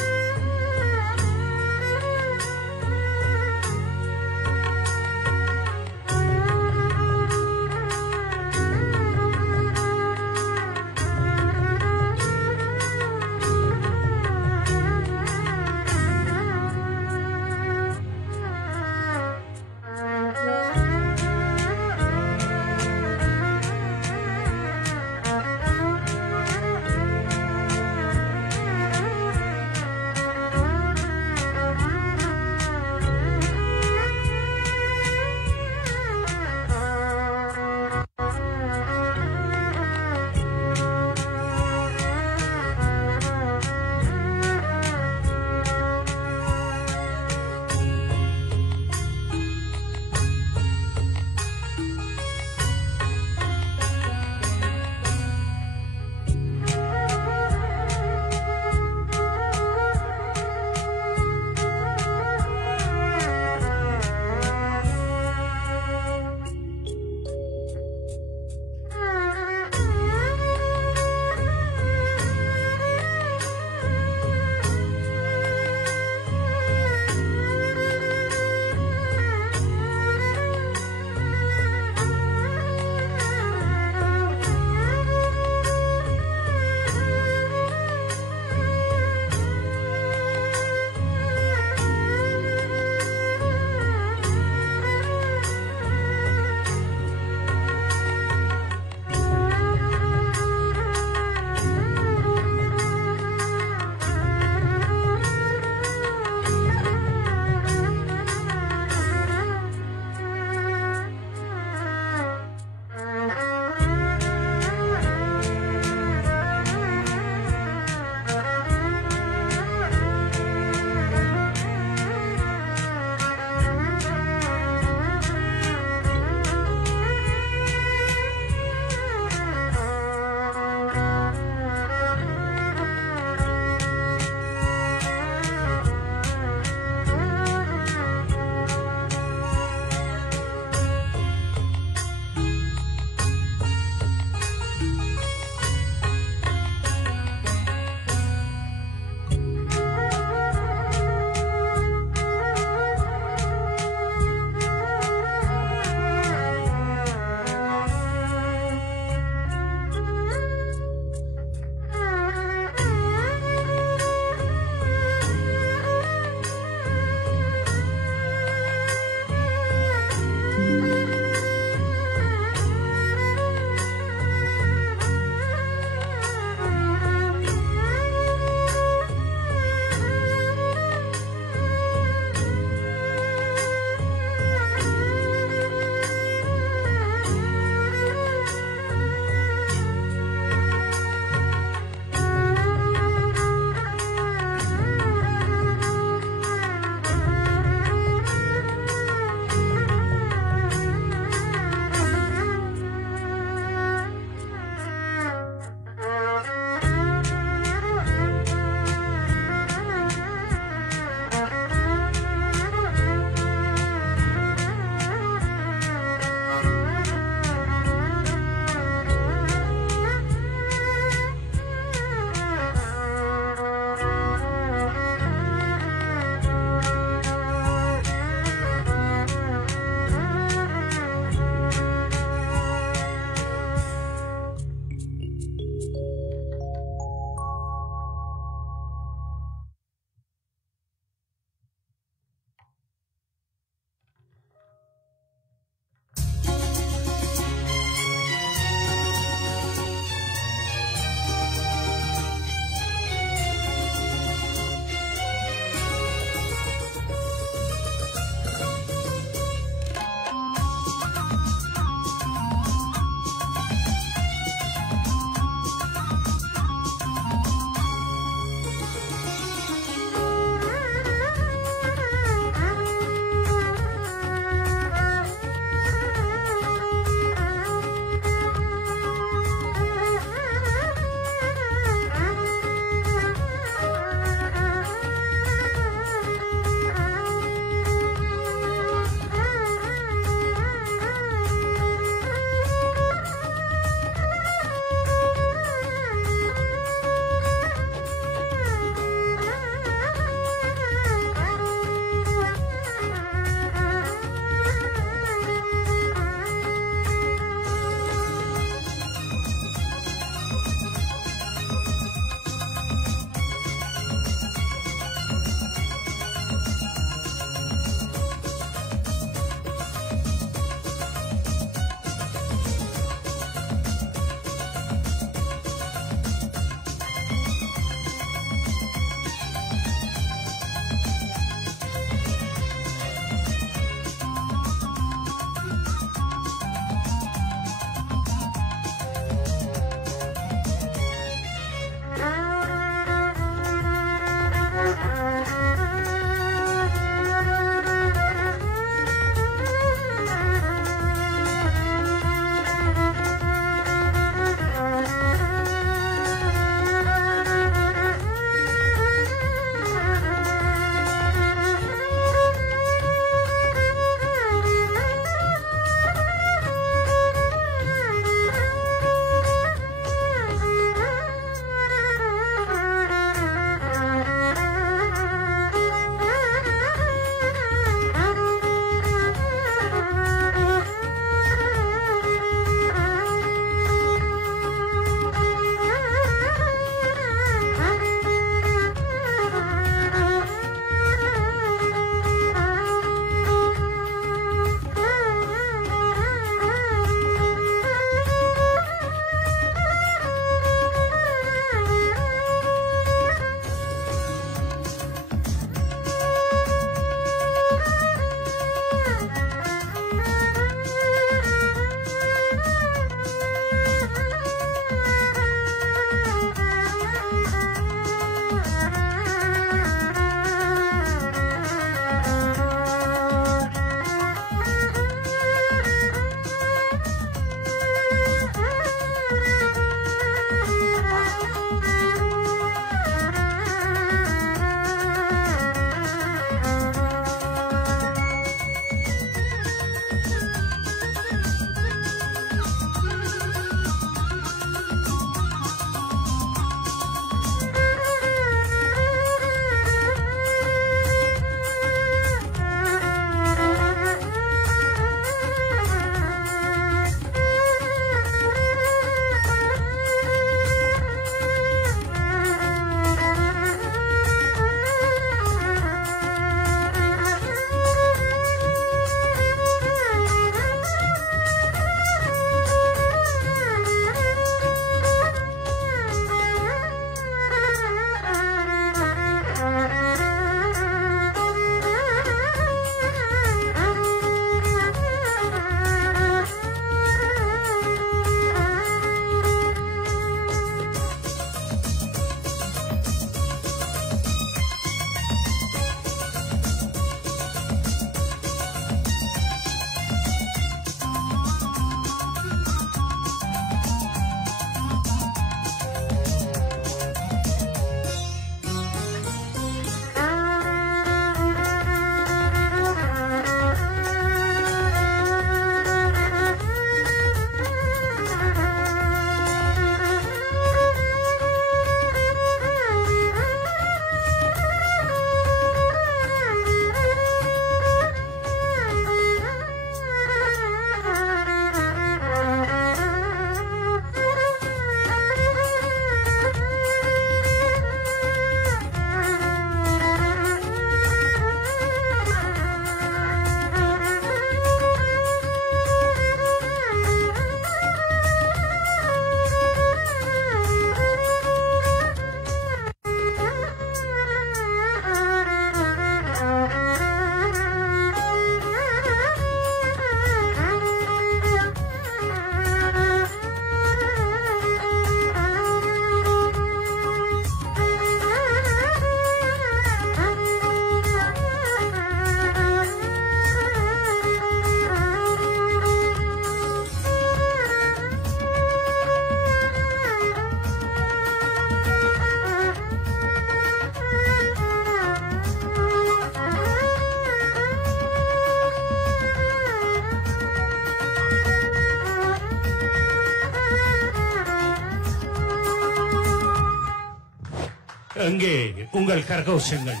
எங்கே உங்கள் கரகோஷங்கள்?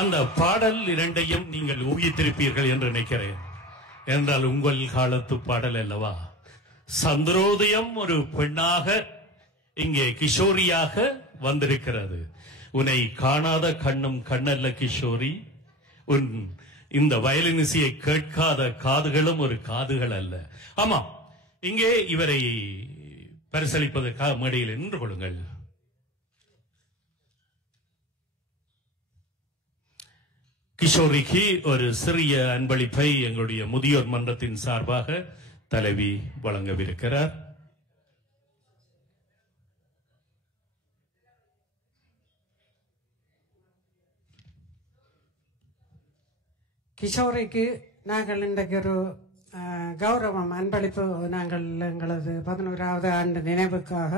அந்த பாடல் இரண்டையும் நீங்கள் ஊகித்திருப்பீர்கள் என்று நினைக்கிறேன். என்றால் உங்கள் காலத்து பாடல் அல்லவா? சந்திரோதயம் ஒரு பெண்ணாக இங்கே கிஷோரியாக வந்திருக்கிறது. உன்னை காணாத கண்ணும் கண்ணல்ல கிஷோரி, உன் இந்த வயலின் இசையை கேட்காத காதுகளும் ஒரு காதுகள் அல்ல. ஆமா, இங்கே இவரை பரிசளிப்பதற்காக மேடையில் நின்று கொள்ளுங்கள். கிஷோரிக்கு ஒரு சிறிய அன்பளிப்பை எங்களுடைய முதியோர் மன்றத்தின் சார்பாக தலைவி வழங்கவிருக்கிறார். கிஷோரிக்கு நாங்கள் இன்றைக்கு ஒரு கௌரவம் அன்பளிப்பு, நாங்கள் எங்களது 11வது ஆண்டு நினைவுக்காக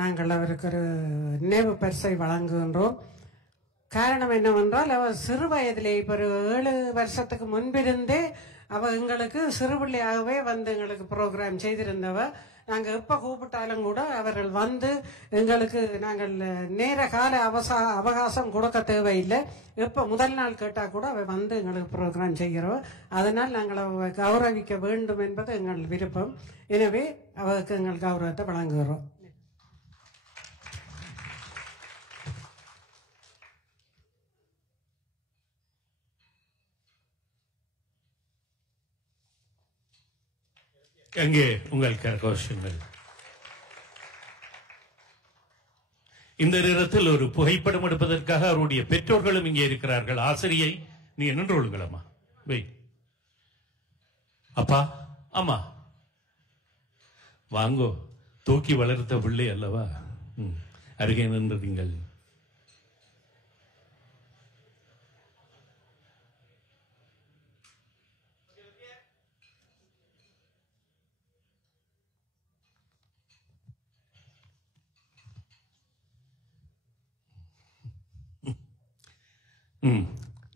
நாங்கள் அவருக்கு ஒரு நினைவு பரிசை வழங்குகின்றோம். காரணம் என்னவென்றால், அவர் சிறு வயதிலே இப்போ ஒரு 7 வருஷத்துக்கு முன்பிருந்தே அவள் எங்களுக்கு சிறுபிள்ளையாகவே வந்து எங்களுக்கு ப்ரோக்ராம் செய்திருந்தவ. நாங்கள் எப்போ கூப்பிட்டாலும் கூட அவர்கள் வந்து எங்களுக்கு நாங்கள் நேர கால அவகாசம் கொடுக்க தேவையில்லை. எப்போ முதல் நாள் கேட்டால் கூட அவள் வந்து எங்களுக்கு ப்ரோக்ராம் செய்கிறோம். அதனால் நாங்கள் அவ கௌரவிக்க வேண்டும் என்பது எங்கள் விருப்பம். எனவே அவருக்கு எங்கள் கௌரவத்தை வழங்குகிறோம். எங்கே உங்கள் கரகோஷங்கள்? இந்த நேரத்தில் ஒரு புகைப்படம் எடுப்பதற்காக அவருடைய பெற்றோர்களும் இங்கே இருக்கிறார்கள். ஆசிரியை, நீ நின்று கொள்ளுங்களம்மா. வை அப்பா, அம்மா வாங்கோ, தூக்கி வளர்த்த பிள்ளை அல்லவா, அருகே நின்றீங்கள்.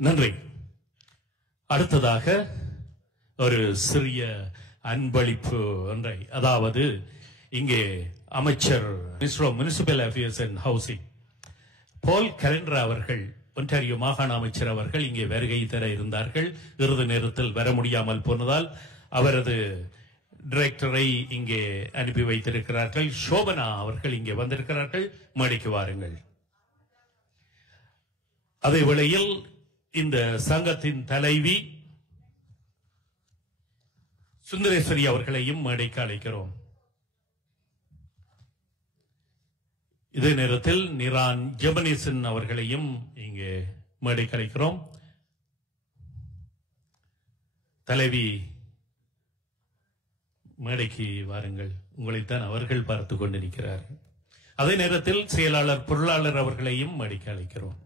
நன்றி. அடுத்ததாக ஒரு சிறிய அன்பளிப்பு ஒன்றை, அதாவது இங்கே அமைச்சர் municipal affairs and housing Paul Calandra அவர்கள், ஒன்டாரியோ மாகாண அமைச்சர் அவர்கள் இங்கே வருகை தர இருந்தார்கள். இறுதி நேரத்தில் வர முடியாமல் போனதால் அவரது டைரக்டரை இங்கே அனுப்பி வைத்திருக்கிறார்கள். சோபனா அவர்கள் இங்கே வந்திருக்கிறார்கள். மேடைக்கு வாருங்கள். அதே வேளையில் இந்த சங்கத்தின் தலைவி சுந்தரேஸ்வரி அவர்களையும் மேடைக்கு அழைக்கிறோம். இதே நேரத்தில் நிரான் ஜெபனேசன் அவர்களையும் இங்கே மேடைக்கு அழைக்கிறோம். தலைவி மேடைக்கு வாருங்கள், உங்களைத்தான் அவர்கள் பார்த்து கொண்டிருக்கிறார்கள். அதே நேரத்தில் செயலாளர் பொருளாளர் அவர்களையும் மேடைக்கு அழைக்கிறோம்.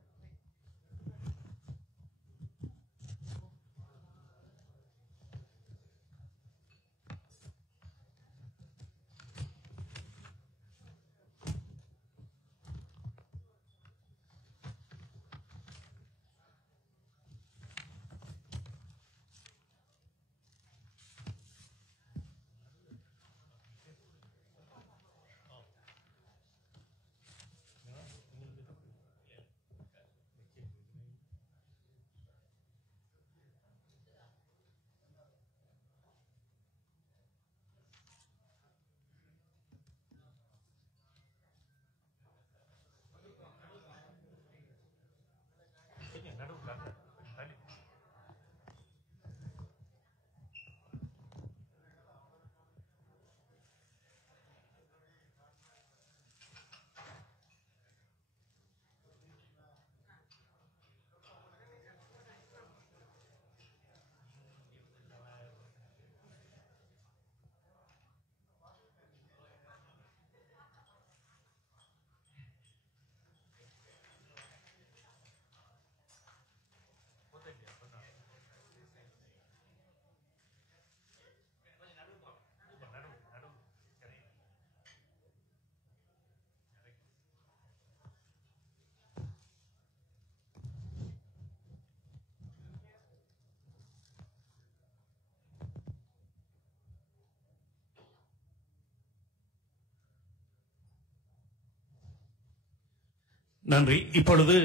நன்றி. இப்பொழுது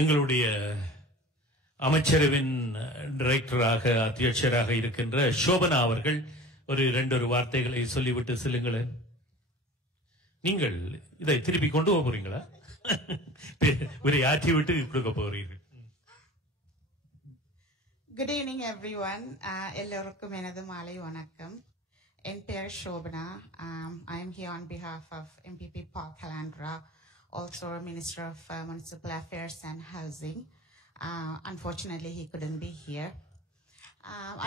எங்களுடைய அமைச்சரவின் டைரக்டராக அத்தியட்சராக இருக்கின்ற சோபனா அவர்கள் ஒரு 2 வார்த்தைகளை சொல்லிவிட்டு செல்லுங்களேன். நீங்கள் இதை திருப்பி கொண்டு போக போறீங்களா? ஒரு ஆற்றி விட்டு கொடுக்க போறீர்கள். Good evening, everyone. எல்லோருக்கும் எனது மாலை வணக்கம். என் பெயர் Shobana. I am here on behalf of MPP Paul Calandra, also a Minister of Municipal Affairs and Housing. Unfortunately, he couldn't be here.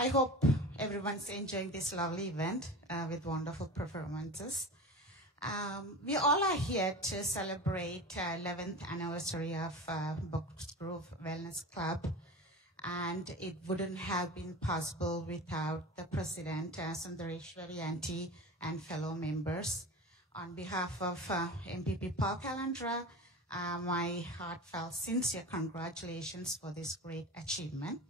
I hope everyone's enjoying this lovely event with wonderful performances. We all are here to celebrate 11th anniversary of Boxgrove Wellness Club. And it wouldn't have been possible without the President, Sundareshwari Auntie, and fellow members. On behalf of MPP Paul Calandra, my heartfelt, sincere congratulations for this great achievement.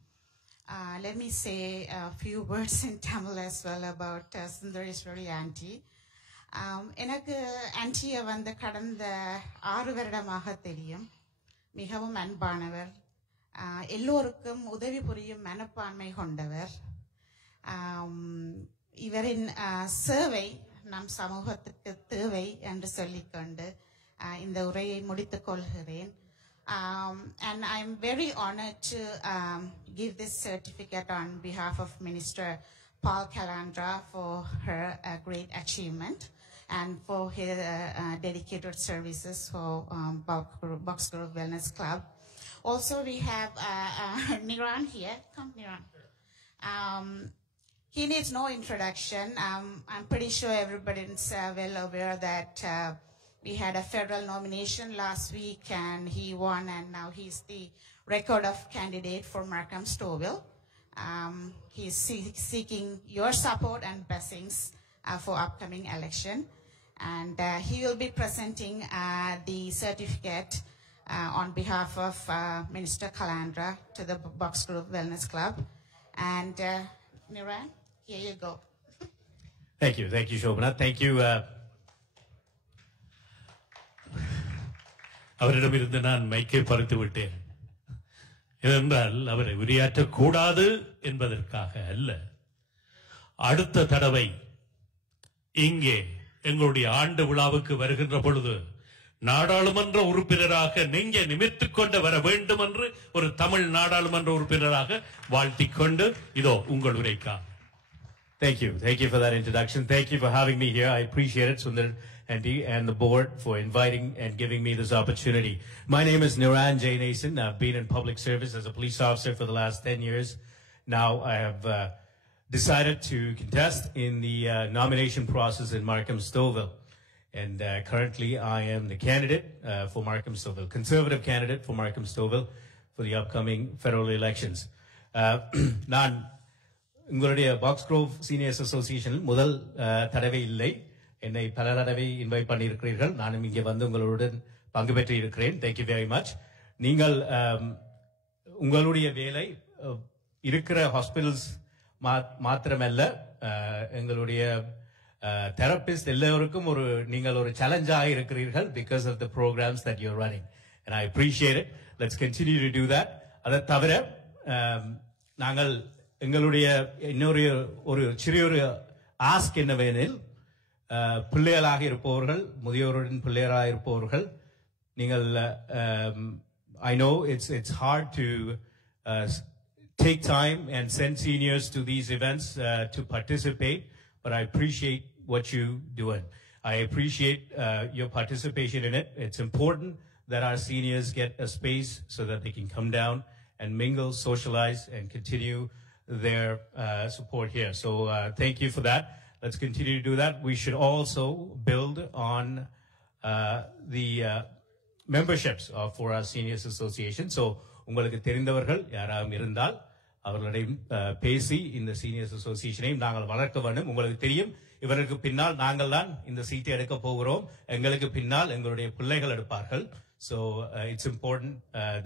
Let me say a few words in Tamil as well about Sundareshwari Auntie. எனக்கு ஆன்ட்டியை வந்து கடந்த 6 வருடமாக தெரியும். மிகவும் அன்பானவர், எல்லோருக்கும் உதவி புரியும் மனப்பான்மை கொண்டவர். இவரின் சேவை நம் சமூகத்துக்கு தேவை என்று சொல்லிக்கொண்டு இந்த உரையை முடித்துக் கொள்கிறேன். And I'm very honored to give this certificate on behalf of Minister Paul Calandra for her great achievement and for his dedicated services for Boxgrove Wellness Club. Also, we have Niran here. Come, Niran. He needs no introduction. I'm pretty sure everybody's well aware that we had a federal nomination last week and he won, and now he's the record of candidate for Markham Stouffville. He's seeking your support and blessings for upcoming election. And he will be presenting the certificate on behalf of Minister Calandra to the Boxgrove Wellness Club. And Niran, here you go. Thank you, Shobana. Thank you. அவரிடமிருந்து நான் மைக்கை பறித்து விட்டேன். ஏனென்றால் அவரை உரையாற்றக்கூடாது என்பதற்காக அல்ல. அடுத்த தடவை இங்கே எங்களுடைய ஆண்டு விழாவுக்கு வருகின்ற பொழுது நாடாளுமன்ற உறுப்பினராக நெஞ்ச நிமிர்த்துக் கொண்டு வர வேண்டும் என்று ஒரு தமிழ் நாடாளுமன்ற உறுப்பினராக வாழ்த்திக் கொண்டு இதோ உங்கள் உரைக்கா. Thank you for that introduction. Thank you for having me here. I appreciate it, Sundar and the board for inviting and giving me this opportunity. My name is Niran J. Nason. I've been in public service as a police officer for the last 10 years. Now I have decided to contest in the nomination process in Markham Stouffville. And currently I am the candidate for Markham Stouffville, conservative candidate for Markham Stouffville for the upcoming federal elections. நான் உங்களுடைய பாக்ஸ்க்ரோவ் seniors association முதல் தடவை இல்லை, என்னை பல தடவை invite பண்ணியிருக்கிறீர்கள். நானும் இங்கே வந்து உங்களுடன் பங்கு பெற்று இருக்கிறேன். Thank you very much. நீங்கள் உங்களுடைய வேலை இருக்கிற ஹாஸ்பிட்டல்ஸ் மாத்திரமல்ல, எங்களுடைய தெரபிஸ்ட் எல்லோருக்கும் நீங்கள் ஒரு சேலஞ்சாக இருக்கிறீர்கள் because of the programs that you're running, and I appreciate it. Let's continue to do that. அதை தவிர நாங்கள் எங்களுடைய இன்னொரு ஒரு சிறிய ஒரு ஆஸ்க் என்னவெனில், பிள்ளைகளாக இருப்பவர்கள், முதியோருடன் பிள்ளைகளாக இருப்பவர்கள், நீங்கள் I know it's hard to take time and send seniors to these events to participate, but I appreciate what you do. I appreciate your participation in it. It's important that our seniors get a space so that they can come down and mingle, socialize, and continue their support here. So thank you for that. Let's continue to do that. We should also build on the memberships for our seniors association. So உங்களுக்கு தெரிந்தவர்கள் யாராவது இருந்தால் அவர்களிடம் பேசி இந்த seniors அசோசியேஷனையும் நாங்கள் வளர்க்க வேண்டும். உங்களுக்கு தெரியும், இவருக்கு பின்னால் நாங்கள் தான் இந்த சீட்டை எடுக்க போகிறோம், எங்களுக்கு பின்னால் எங்களுடைய பிள்ளைகள் எடுப்பார்கள். So it's important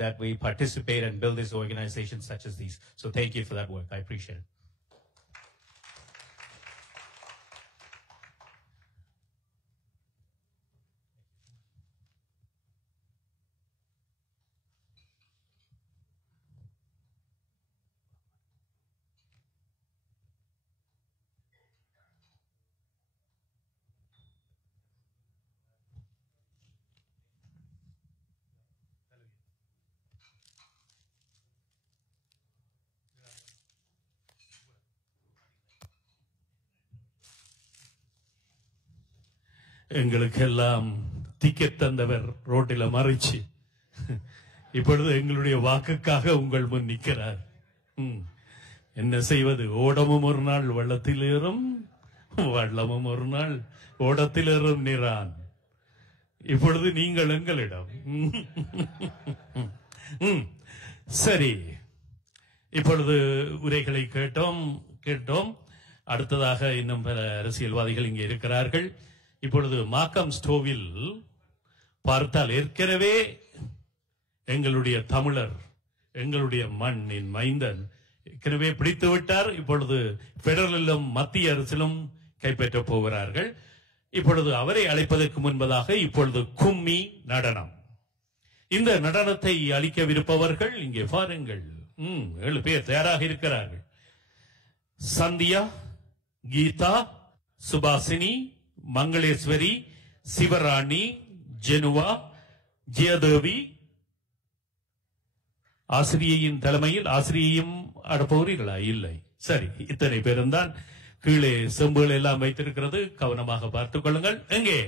that we participate and build these organizations such as these. So thank you for that work. I appreciate it. எங்களுக்கெல்லாம் டிக்கெட் தந்தவர் ரோட்டில் மறைச்சு இப்பொழுது எங்களுடைய வாக்குக்காக உங்கள் முன் நிற்கிறார். என்ன செய்வது? ஓடமும் ஒரு நாள் வள்ளத்தில் ஏறும், வள்ளமும் ஒரு நாள் ஓடத்தில் ஏறும் நிறான். இப்பொழுது நீங்கள் எங்களிடம். சரி, இப்பொழுது உரைகளை கேட்டோம். அடுத்ததாக இன்னும் பல அரசியல்வாதிகள் இங்கே இருக்கிறார்கள். இப்பொழுது மாக்கம் ஸ்டோவில் பார்த்தால் ஏற்கனவே எங்களுடைய தமிழர், எங்களுடைய மண்ணின் மைந்தன் ஏற்கனவே பிடித்து விட்டார். இப்பொழுது பெடரலிலும் மத்திய அரசிலும் கைப்பற்றப் போகிறார்கள். இப்பொழுது அவரை அழைப்பதற்கு முன்பதாக இப்பொழுது கும்மி நடனம், இந்த நடனத்தை அளிக்கவிருப்பவர்கள் இங்கே பாருங்கள். 7 பேர் தயாராக இருக்கிறார்கள். சந்தியா, கீதா, சுபாசினி, மங்களேஸ்வரி, சிவராணி, ஜெனுவா, ஜெயதேவி. ஆசிரியையின் தலைமையில் ஆசிரியையும் அடப்போகிறீர்களா? இல்லை. சரி, இத்தனை பேரும் தான். கீழே செம்புகள் எல்லாம் வைத்திருக்கிறது, கவனமாக பார்த்துக் கொள்ளுங்கள். எங்கே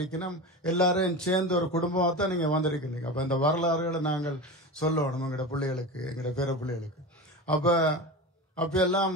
இருக்கணும். எல்லாரும் சேர்ந்து ஒரு குடும்பமா தான் நீங்க வந்திருக்கீங்க. அப்ப இந்த வரலாறுகளை நாங்கள் சொல்லணும் எங்கட பிள்ளைகளுக்கு, எங்கட பேர பிள்ளைகளுக்கு. அப்ப எல்லாம்